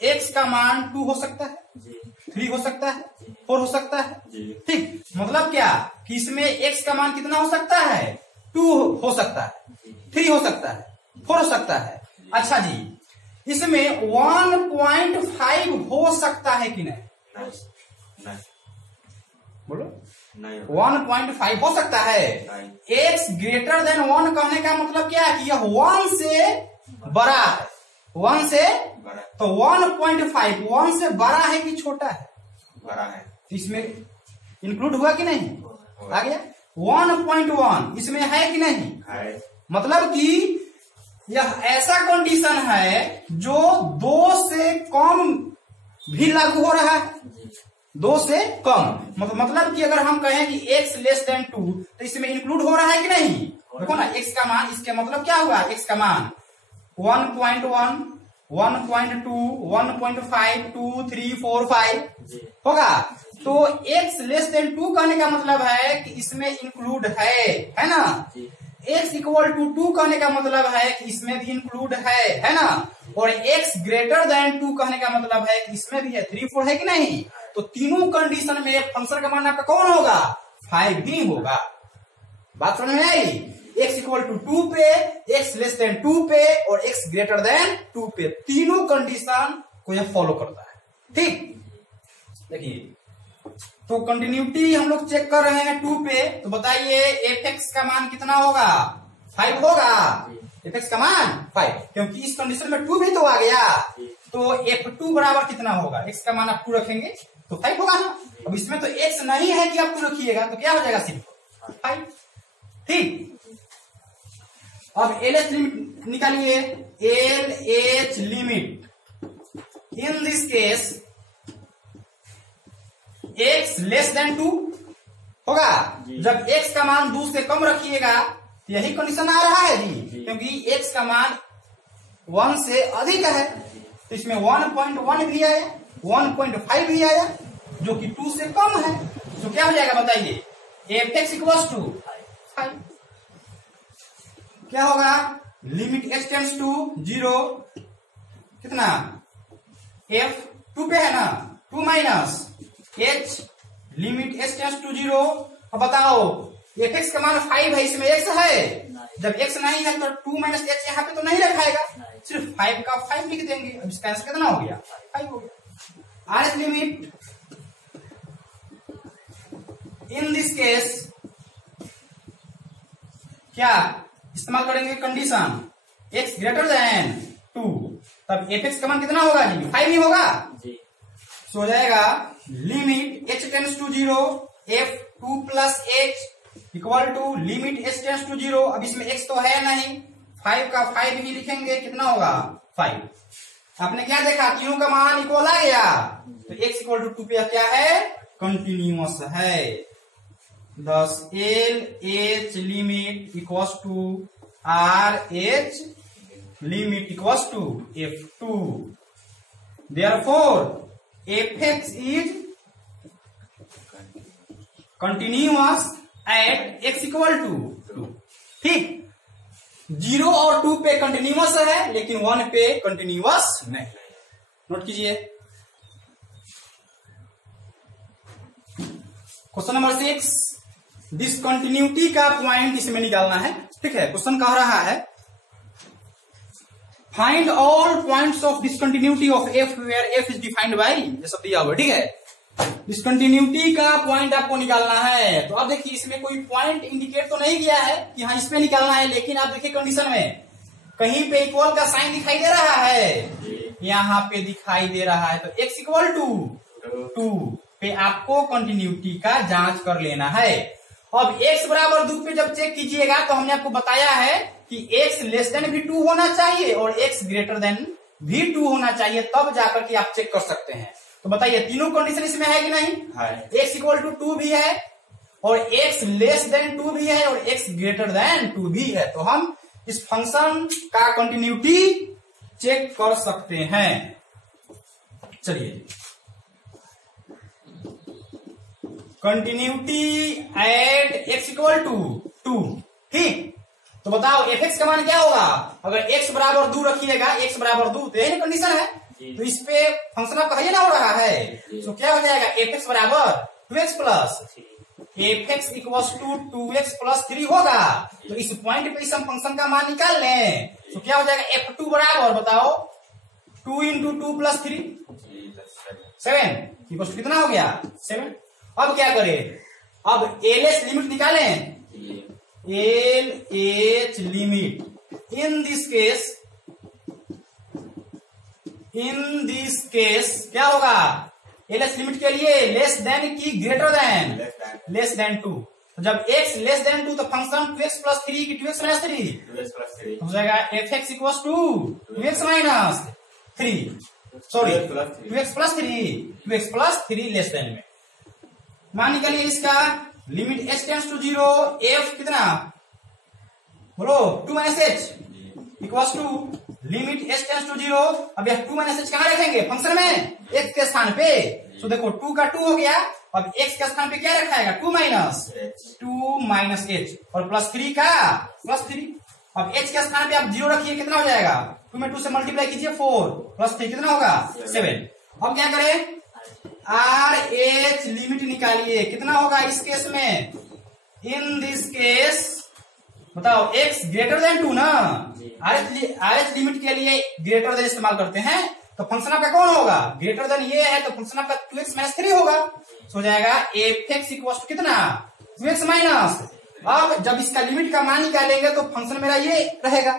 x का मान 2 हो सकता है, 3 हो सकता है, 4 हो सकता है, ठीक। मतलब क्या कि इसमें x का मान कितना हो सकता है 2 हो सकता है, 3 हो सकता है, 4 हो सकता है। अच्छा जी, इसमें 1.5 हो सकता है कि नहीं? नहीं बोलो। नहीं 1.5 हो सकता है। x ग्रेटर देन 1 कहने का मतलब क्या है कि यह 1 से बड़ा है, 1 से बड़ा तो 1.5 1 से बड़ा है कि छोटा है? बड़ा है। तो इसमें इंक्लूड हुआ कि नहीं? आ गया। 1.1 इसमें है कि नहीं? है। मतलब कि यह ऐसा कंडीशन है जो 2 से कम भी लागू हो रहा है, 2 से कम। मतलब कि अगर हम कहें कि x लेस देन 2 तो इसमें इंक्लूड हो रहा है कि नहीं? देखो ना, x का मान, इसके मतलब क्या हुआ? x का मान 1.1 1.2 1.5 2 3 4 5 होगा। तो x लेस देन 2 कहने का मतलब है कि इसमें इंक्लूड है ना? x इक्वल टू 2 कहने का मतलब है कि इसमें भी इंक्लूड है ना? और x ग्रेटर देन 2 कहने का मतलब है कि इसमें भी है, 3 4 है कि नहीं? तो तीनों कंडीशन में फंक्शन का मान आपका कौन होगा? 5 ही होगा। बात समझ में आई? x इक्वल टू 2 पे, x लेस देन 2 पे और x ग्रेटर देन 2 पे, तीनों कंडीशन को यह फॉलो करता है। ठीक, देखिए तो कंटिन्यूटी हम लोग चेक कर रहे हैं 2 पे, तो बताइए fx का मान कितना होगा? 5 होगा। fx का मान 5, क्योंकि इस कंडीशन में 2 भी तो आ गया। तो f2 बराबर कितना होगा? x का मान आप 2 रखेंगे तो 5 होगा ना। अब इसमें तो x नहीं है कि आप 2 रखिएगा, तो क्या हो जाएगा? सिर्फ 5। ठीक, अब LH लिमिट निकालिए। LH limit in this case x less then 2 होगा। जब x का मान 2 से कम रखिएगा तो यही कंडीशन आ रहा है जी, क्योंकि x का मान 1 से अधिक है। तो इसमें 1.1 भी आया, 1.5 भी आया, जो कि 2 से कम है। तो क्या हो जाएगा बताइए? fx equals to 5। क्या होगा? लिमिट h टेंड्स टू 0 कितना? f 2 पे है ना, 2 minus h limit h tends to 0। अब बताओ fx का मान 5 है, इसमें x है। जब x नहीं है तो 2 माइनस h यहाँ पे तो नहीं रखाएगा, सिर्फ 5 का 5 लिख देंगे। अब इसका आंसर कितना हो गया? 5 हो गया। rh limit in this case क्या इस्तेमाल करेंगे? कंडीशन x ग्रेटर देन 2, तब fx का मान कितना होगा जी? 5 ही होगा। सो हो जाएगा limit h tends to 0 f2 plus h equal to limit h tends to 0। अब इसमें x तो है नहीं, 5 का 5 ही लिखेंगे, कितना होगा? 5। आपने क्या देखा? तीनों का मान इक्वल आ गया। तो x इक्वल टू 2 पे क्या है? कंटिन्यूअस है। Thus LH limit equals to RH limit equals to F2। Therefore fx is continuous at x equal to 2। ठीक, 0 और 2 पे कंटिन्यूअस है लेकिन 1 पे कंटिन्यूअस नहीं। नोट कीजिए। क्वेश्चन नंबर 6, डिसकंटिन्यूटी का पॉइंट इसमें निकालना है। ठीक है, क्वेश्चन कह रहा है find all points of discontinuity of f where f is defined by, ये सब दिया हुआ। ठीक है, डिसकंटिन्यूटी का पॉइंट आपको निकालना है। तो आप देखिए इसमें कोई पॉइंट इंडिकेट तो नहीं किया है कि हाँ इसमें निकालना है, लेकिन आप देखिए कंडीशन में कहीं पे इक्वल का साइन दिखाई दे रहा है, यहाँ पे दिखाई दे रहा है। तो x इक्वल टू 2 पे आपको कंटिन्यूटी का जांच कर लेना है। अब x बराबर 2 पे जब चेक कीजिएगा तो हमने आपको बताया है कि x लेस देन भी 2 होना चाहिए और x ग्रेटर देन भी 2 होना चाहिए, तब जाकर के आप चेक कर सकते हैं। तो बताइए तीनों कंडीशन इसमें है कि नहीं? है। x इक्वल टू 2 भी है और x लेस देन 2 भी है और x ग्रेटर देन 2 भी है। तो हम इस फंक्शन का कंटिन्यूटी चेक कर सकते हैं। चलिए, continuity at x equal to 2। ठीक, तो बताओ fx का मान क्या होगा? अगर x बराबर 2 रखिएगा, x बराबर 2 तो यही कंडीशन है, तो इस पे फंक्शन आपका ये ना हो रहा है। तो क्या हो जाएगा? fx बराबर 2x plus f x equal to 2x plus 3 होगा। तो इस पॉइंट पे इस हम फंक्शन का मान निकाल लें तो क्या हो जाएगा, F2 बराबर बताओ 2 इंटू 2 प्लस 3 7 इक्वल कितना हो गया 7। अब क्या करें, अब एल एच लिमिट निकालें। L H limit in this case क्या होगा, एल एच लिमिट के लिए लेस देन की ग्रेटर देन, लेस देन 2। तो जब x लेस देन 2 तो फंक्शन 2x प्लस 3 की 2x माइनस 3 हो जाएगा F x equal to 2x minus 3 sorry 2x plus 3 less than में मान निकालिए इसका। Limit h tends to 0 f कितना बोलो 2 minus h equal to limit h tends to 0। अब यह 2 माइनस h कहाँ रखेंगे फंक्शन में, x के स्थान पे। तो देखो 2 का 2 हो गया, अब x के स्थान पे क्या रखाएगा 2 माइनस h और प्लस 3 का प्लस 3। अब h के स्थान पे आप 0 रखिए, कितना हो जाएगा 2 में 2 से मल्टीप्लाई कीजिए 4 प्लस 3 कितना होगा 7। अब क्या करें, आर एच लिमिट निकालिए, कितना होगा इस केस में, इन दिस केस बताओ x ग्रेटर देन 2 ना, आर एच लिमिट के लिए ग्रेटर देन इस्तेमाल करते हैं। तो फंक्शन आपका कौन होगा, ग्रेटर देन ये है तो फंक्शन आपका 2x माइनस 3 होगा। हो जाएगा एफ एक्स इक्वल टू कितना 2x माइनस। अब जब इसका लिमिट का मान निकालेंगे तो फंक्शन मेरा ये रहेगा।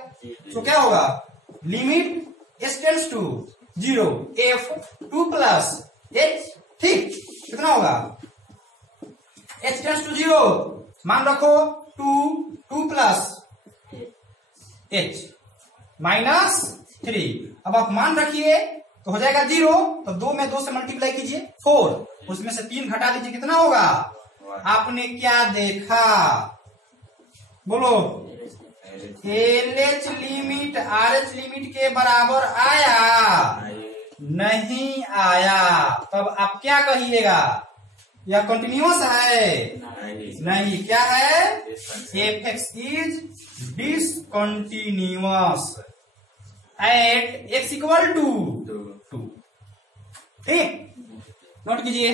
तो क्या होगा, limit s tends to 0 f 2 plus h, ठीक कितना होगा h टेंड्स टू 0 मान रखो 2 प्लस h माइनस 3। अब आप मान रखिए तो हो जाएगा 0, तो 2 में 2 से मल्टीप्लाई कीजिए 4, उसमें से 3 घटा दीजिए कितना होगा। आपने क्या देखा बोलो, L H limit R H limit के बराबर आया नहीं आया। तब आप क्या कहिएगा, यह कंटिन्यूअस है नहीं, क्या है F x is discontinuous at x equal to 2। ठीक, नोट कीजिए।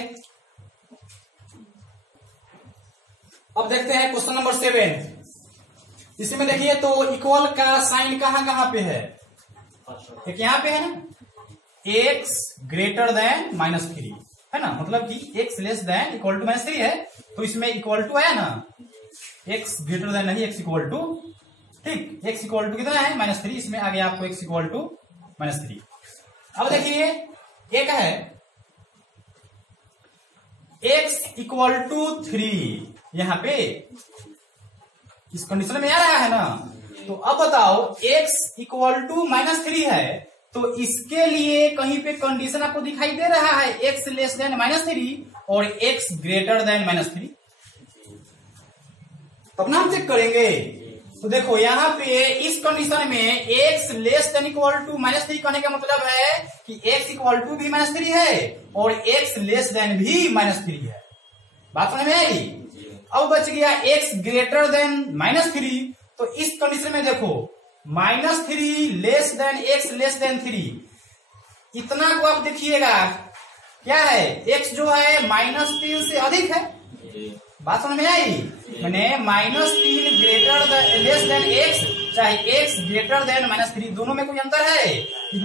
अब देखते हैं क्वेश्चन नंबर 7। इसमें देखिए तो इक्वल का साइन कहां कहां पे है, एक यहाँ पे है ना, x ग्रेटर देन माइनस 3 है ना, मतलब कि x less than equal to minus 3 है। तो इसमें इक्वल टू आया ना, x ग्रेटर देन नहीं x इक्वल टू, ठीक x इक्वल टू कितना है माइनस 3, इसमें आ गया आपको x इक्वल टू माइनस 3। अब देखिए एक है x इक्वल टू 3, यहां पे इस कंडीशन में आ रहा है ना। तो अब बताओ x इक्वल टू माइनस 3 है, तो इसके लिए कहीं पे कंडीशन आपको दिखाई दे रहा है x लेस देन माइनस 3 और x ग्रेटर देन माइनस 3, तब ना हम चेक करेंगे। तो देखो यहाँ पे इस कंडीशन में x less than equal to minus 3 कहने का मतलब है कि x इक्वल टू भी माइनस 3 है और x लेस देन भी माइनस 3 है। बात समझ में आई। अब बच गया x ग्रेटर देन माइनस 3। तो इस कंडीशन में देखो -3 less then x less then 3, इतना को आप देखिएगा क्या है, x जो है -3 से अधिक है। बात समझ में आई, मैंने -3 ग्रेटर लेस देन x चाहे x ग्रेटर देन -3, दोनों में कोई अंतर है।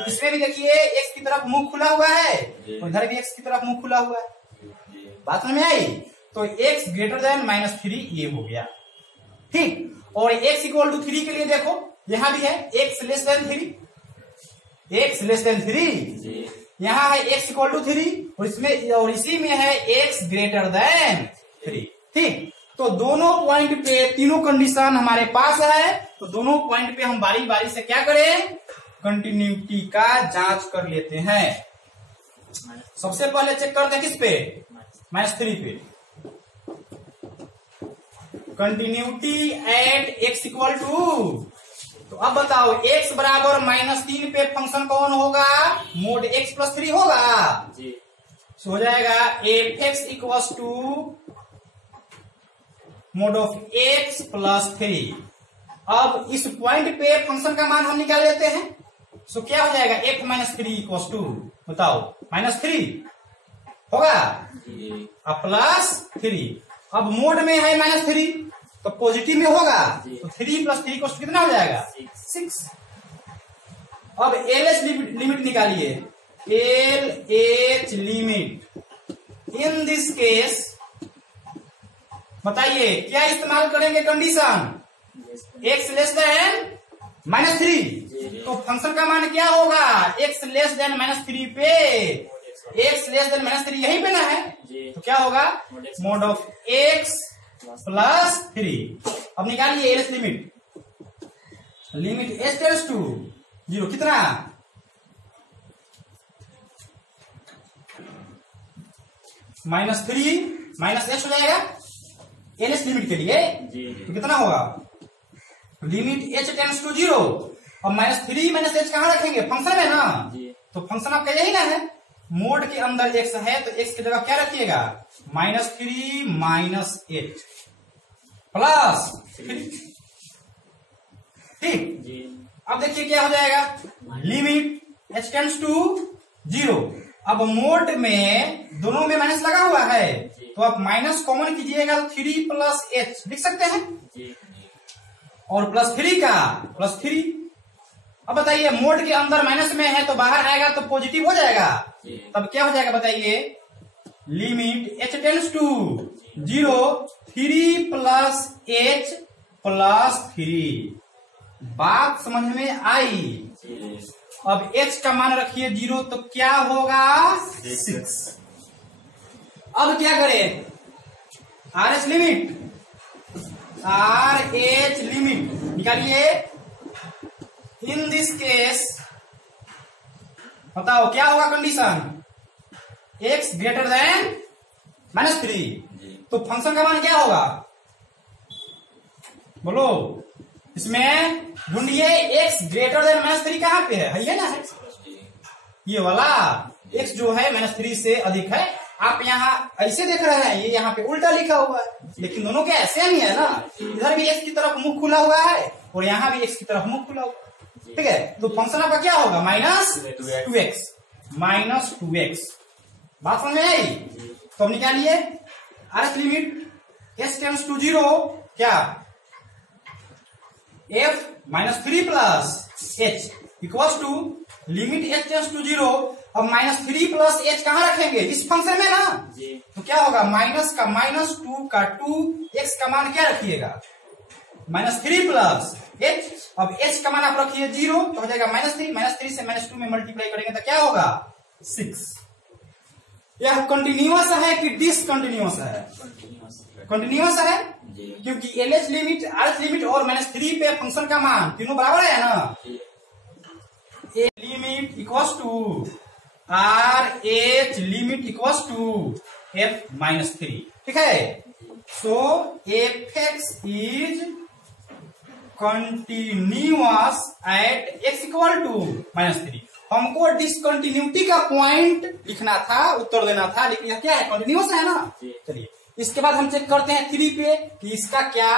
इसमें भी देखिए x की तरफ मुंह खुला हुआ है और इधर भी x की तरफ मुंह खुला हुआ है। बात समझ में आई। तो x ग्रेटर देन -3 ये हो गया, ठीक। और x इक्वल टू 3 के लिए देखो यहां भी है x less then 3, x less then 3, यहां है x इक्वल टू 3 और इसमें और इसी में है x ग्रेटर देन 3, ठीक। तो दोनों पॉइंट पे तीनों कंडीशन हमारे पास है, तो दोनों पॉइंट पे हम बारी बारी से क्या करें, कंटिन्यूटी का जांच कर लेते हैं। सबसे पहले चेक करते हैं किस पे, -3 पे। Continuity at x equal to, तो अब बताओ x बराबर -3 पे फंक्शन कौन होगा, मोड x प्लस 3 होगा जी। तो हो जाएगा F x equal to mod of x plus 3। अब इस पॉइंट पे फंक्शन का मान हम निकाल लेते हैं। सो क्या हो जाएगा x माइनस 3 इक्वल टू, बताओ -3 होगा अब प्लस 3। अब मोड में है -3 तो पॉजिटिव में होगा तो 3 + 3 = कितना हो जाएगा 6। अब LH लिमिट निकालिए। LH limit in this case बताइए क्या इस्तेमाल करेंगे कंडीशन x <-3 तो फंक्शन का मान क्या होगा x <-3 पे x <-3 यही पे ना है तो क्या होगा mod of x + 3। अब निकालिए LH limit h tends to 0 कितना -3 -h हो जाएगा LH लिमिट के लिए तो कितना होगा लिमिट h टेंड्स टू 0। अब -3 -h कहाँ रखेंगे फंक्शन में ना तो फंक्शन आपका यही ना है मोड के अंदर x है तो x की जगह क्या रखिएगा -3 -h प्लस 3 ठीक। अब देखिए क्या हो जाएगा लिमिट h टेंड्स टू 0। अब मोड में दोनों में माइनस लगा हुआ है तो आप माइनस कॉमन कीजिएगा तो 3 + h लिख सकते हैं और +3 का +3। अब बताइए मोड के अंदर माइनस में है तो बाहर आएगा तो पॉजिटिव हो जाएगा तब क्या हो जाएगा बताइए limit h tends to 0 3 + h + 3। बात समझ में आई। अब h का मान रखिए 0 तो क्या होगा 6। अब क्या करें RH लिमिट निकालिए। इन दिस केस बताओ क्या होगा कंडीशन x <-3 तो फंक्शन का मान क्या होगा बोलो इसमें ढूंढिए x <-3 कहाँ पे है ये ना है ये वाला x जो है -3 से अधिक है। आप यहाँ ऐसे देख रहे हैं ये यहाँ पे उल्टा लिखा हुआ है लेकिन दोनों के ऐसे नहीं है ना इधर भी x की तरफ मुंह खुला हुआ है और यहाँ भी x की तरफ मुंह खुला हुआ है ठीक है। तो फंक्शन आपका क्या होगा -2x बात समझ में आई। तो अब निकालिए RH limit h tends to 0 क्या f -3 + h equals to limit h tends to 0। अब -3 + h कहाँ रखेंगे इस फंक्शन में ना तो क्या होगा माइनस का -2 का 2 x का मान क्या रखिएगा -3 + h। अब h का मान आप रखिए 0 तो हो जाएगा -3 से -2 में मल्टीप्लाई करेंगे तो क्या होगा 6। यह कंटिन्यूअस है कि डिसकंटिन्यूअस है कंटिन्यूअस है क्योंकि LH लिमिट RH लिमिट और -3 पे फंक्शन का मान तीनों बराबर है ना। Limit equals to RH limit equals to f -3 ठीक है। So fx is continuous at x = -3। हमको डिसकंटिन्यूटी का पॉइंट लिखना था उत्तर देना था लेकिन यह क्या है कंटिन्यूअस है ना। चलिए इसके बाद हम चेक करते हैं 3 पे कि इसका क्या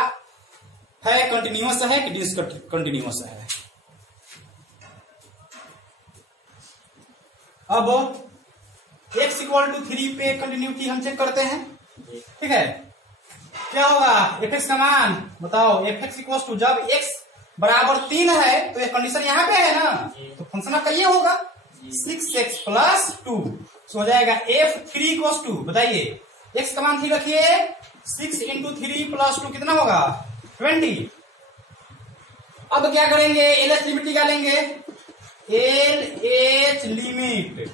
है कंटिन्यूअस है कि डिसकंटिन्यूअस है। अब x = 3 पे कंटिन्यूटी हम चेक करते हैं ठीक है। क्या होगा fx का मान बताओ fx = जब x बराबर 3 है तो ये कंडीशन यहाँ पे है ना तो फंक्शन आपका ये होगा 6x + 2 हो जाएगा f3 = 2। बताइए x का मान 3 रखिए 6 × 3 + 2 कितना होगा 20। अब क्या करेंगे LH लिमिट निकालेंगे। LH limit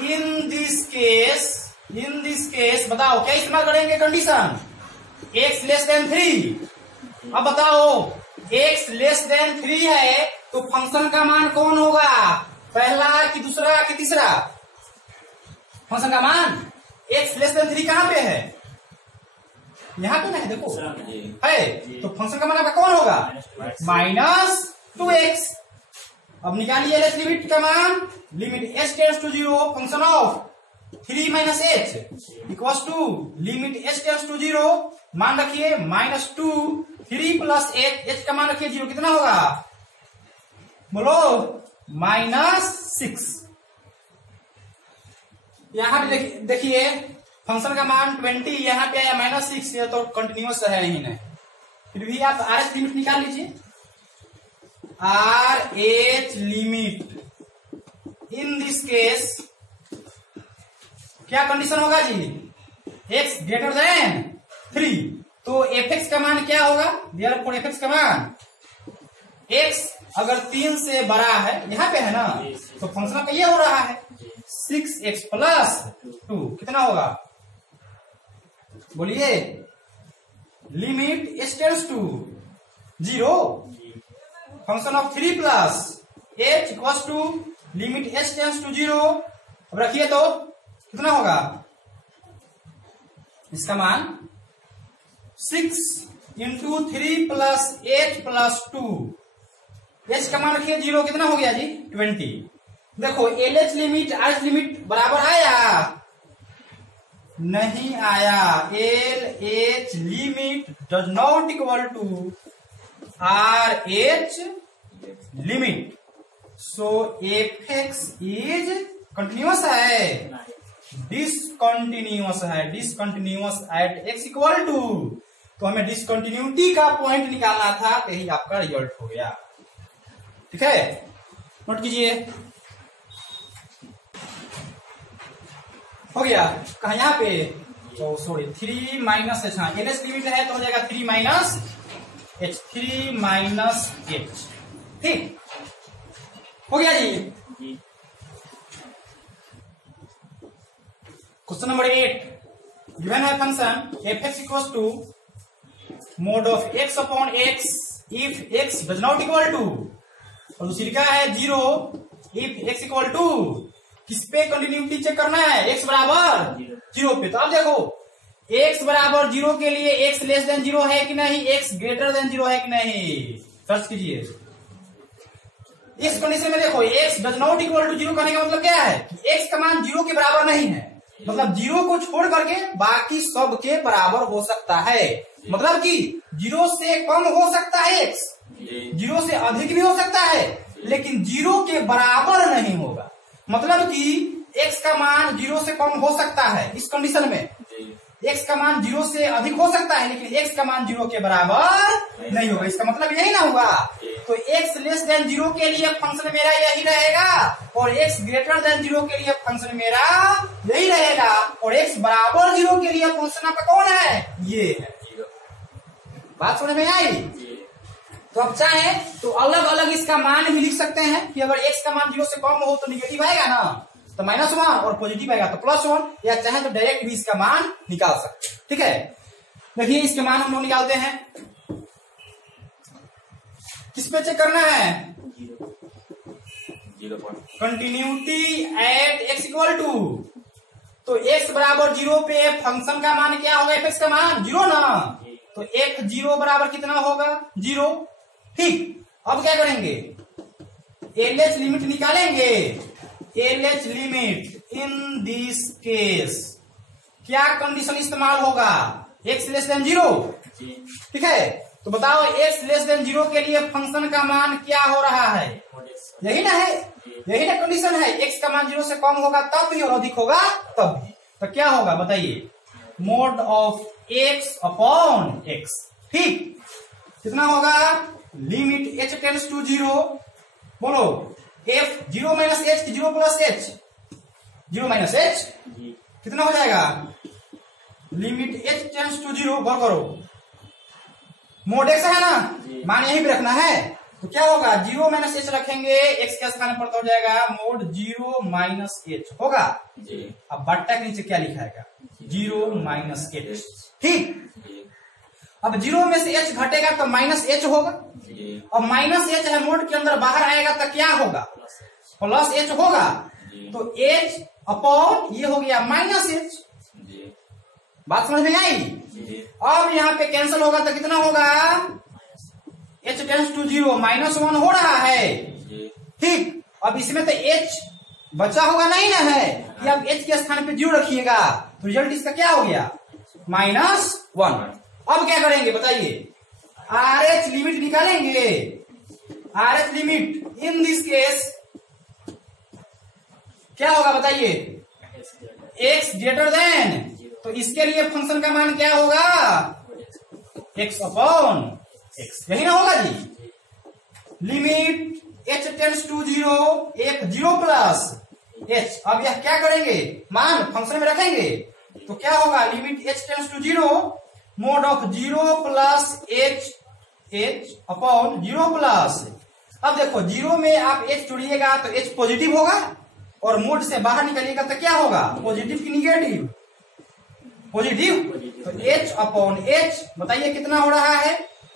in this case बताओ क्या इस्तेमाल करेंगे कंडीशन x <-3। अब बताओ x <-3 है तो फंक्शन का मान कौन होगा पहला कि दूसरा कि तीसरा फंक्शन का मान x <-3 कहाँ पे है यहाँ पे ना है देखो है तो फंक्शन का मान आपका कौन होगा -2x। अब निकालिए LH लिमिट का मान limit h tends to 0 function of 3 - h equals to limit h tends to 0 मान रखिए -2 3 + h का मान रखिए 0 कितना होगा बोलो -6। यहां पे देखिए फंक्शन का मान 20 यहाँ पे आया -6, ये तो कंटिन्यूअस है ही नहीं। फिर भी आप आर एच लिमिट निकाल लीजिए। Are H limit in this case क्या कंडीशन होगा जी? x ग्रेटर देन 3, तो fx का मान क्या होगा? देयरफॉर fx का मान x अगर 3 से बड़ा है, यहाँ पे है ना, तो फंक्शन का ये हो रहा है 6x प्लस 2 कितना होगा? बोलिए। Limit h tends to 0 function of 3 plus h equals to limit h tends to 0। अब रखिए तो कितना होगा? इसका मान 6 into 3 plus h plus 2, h का मान रखिए 0, कितना हो गया जी? 20। देखो LH लिमिट RH लिमिट बराबर आया? नहीं आया। LH limit does not equal to RH limit, so fx is continuous है, डिसकंटिन्यूअस है, discontinuous at x equal to. तो हमें डिसकंटिन्यूटी का पॉइंट निकालना था, तो यही आपका रिजल्ट हो गया। ठीक है, नोट कीजिए। हो गया कहा यहाँ पे? तो सॉरी 3 माइनस h, हाँ LH लिमिट है तो हो जाएगा 3 माइनस h, 3 माइनस h। ठीक हो गया जी। क्वेश्चन नंबर 8, गिवन है function fx equals to mod of x upon x if x does not equal to, और दूसरी का है 0 इफ x इक्वल टू। किस पे कंटिन्यूटी चेक करना है? x बराबर 0 पे। तो अब देखो x बराबर 0 के लिए x लेस देन 0 है कि नहीं, x ग्रेटर देन 0 है कि नहीं, सर्च कीजिए। इस कंडीशन में देखो x does not equal to 0 करने का मतलब क्या है कि x का मान 0 के बराबर नहीं है, मतलब 0 को छोड़ करके बाकी सब के बराबर हो सकता है। मतलब कि 0 से कम हो सकता है x, 0 से अधिक भी हो सकता है, लेकिन 0 के बराबर नहीं होगा। मतलब कि x का मान 0 से कम हो सकता है इस कंडीशन में, x का मान 0 से अधिक हो सकता है, लेकिन x का मान 0 के बराबर नहीं होगा। इसका मतलब यही ना हुआ। तो x लेस देन 0 के लिए फंक्शन मेरा यही रहेगा, और x ग्रेटर देन 0 के लिए फंक्शन मेरा यही रहेगा, और x बराबर 0 के लिए फंक्शन आपका कौन है? ये है। बात समझ में आई? तो अब चाहे तो अलग अलग इसका मान भी लिख सकते हैं कि अगर x का मान 0 से कम हो तो निगेटिव आएगा ना, तो -1, और पॉजिटिव आएगा तो +1, या चाहे तो डायरेक्ट भी इसका मान निकाल सकते हैं। ठीक है, देखिए इसके मान हम लोग निकालते हैं। किस पे चेक करना है? Continuity at x equal to. तो x बराबर 0 पे फंक्शन का मान क्या होगा? fx का मान 0 ना, तो f 0 बराबर कितना होगा? 0। ठीक, अब क्या करेंगे? LH लिमिट निकालेंगे। LH limit in this case क्या कंडीशन इस्तेमाल होगा? x less then 0। ठीक है, तो बताओ x लेस देन 0 के लिए फंक्शन का मान क्या हो रहा है? यही ना है, यही ना कंडीशन है। x का मान 0 से कम होगा तब भी, और अधिक होगा तब भी। तो क्या होगा बताइए? Mode of x upon x। ठीक, कितना होगा? लिमिट h टेंड्स टू 0, बोलो f 0 माइनस h की 0 प्लस h, 0 माइनस h कितना हो जाएगा? लिमिट h टेंड्स टू 0, गौर करो मोड x है ना, मान यही भी रखना है, तो क्या होगा? 0 माइनस h रखेंगे, x के स्थान पर तो हो जाएगा मोड 0 माइनस h होगा। अब बट्टा के नीचे क्या लिखा है? 0 माइनस h। ठीक, अब 0 में से h घटेगा तो माइनस h होगा, और माइनस h है मोड के अंदर, बाहर आएगा तो क्या होगा? प्लस h होगा। तो h अपॉन ये हो गया माइनस h। बात समझ में आई? अब यहाँ पे कैंसिल होगा तो कितना होगा? h टेंड्स टू 0, -1 हो रहा है। ठीक, अब इसमें तो h बचा होगा नहीं ना है, कि आप h के स्थान पे 0 रखिएगा, तो रिजल्ट इसका क्या हो गया? -1। अब क्या करेंगे बताइए? RH लिमिट निकालेंगे। RH limit in this case क्या होगा बताइए? x ग्रेटर देन, तो इसके लिए फंक्शन का मान क्या होगा? x अपॉन x, यही ना होगा जी। लिमिट h टेंड्स टू 0, एक 0 प्लस h। अब यह क्या करेंगे? मान फंक्शन में रखेंगे तो क्या होगा? Limit h tends to 0 mod of 0 plus h upon 0 plus. अब देखो 0 में आप h जोड़िएगा तो h पॉजिटिव होगा, और मोड से बाहर निकलिएगा तो क्या होगा? पॉजिटिव की निगेटिव? पॉजिटिव। तो h अपॉन h बताइए कितना हो रहा है?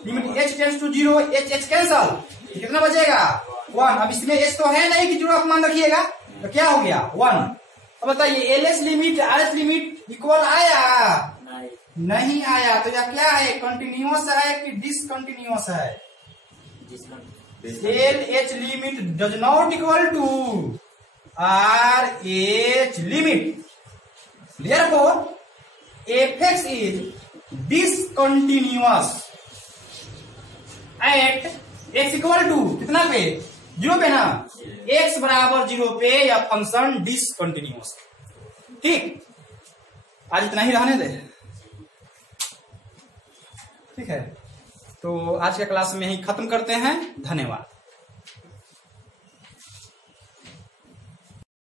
Limit h tends to 0, h cancel, कितना बचेगा? 1। अब इसमें h तो है नहीं कि 0 आप मान रखिएगा, तो क्या हो गया? 1। अब बताइए LS limit RS limit equal आया? नहीं आया। तो यह क्या है? कंटिन्यूअस है कि डिसकंटिन्यूअस है? LH limit does not equal to RH limit, therefore fx is discontinuous at x equal to कितना पे? 0 पे ना? x बराबर 0 पे या फंक्शन डिसकंटिन्यूअस। ठीक, आज इतना ही रहने दे। ठीक है, तो आज के क्लास में ही खत्म करते हैं। धन्यवाद।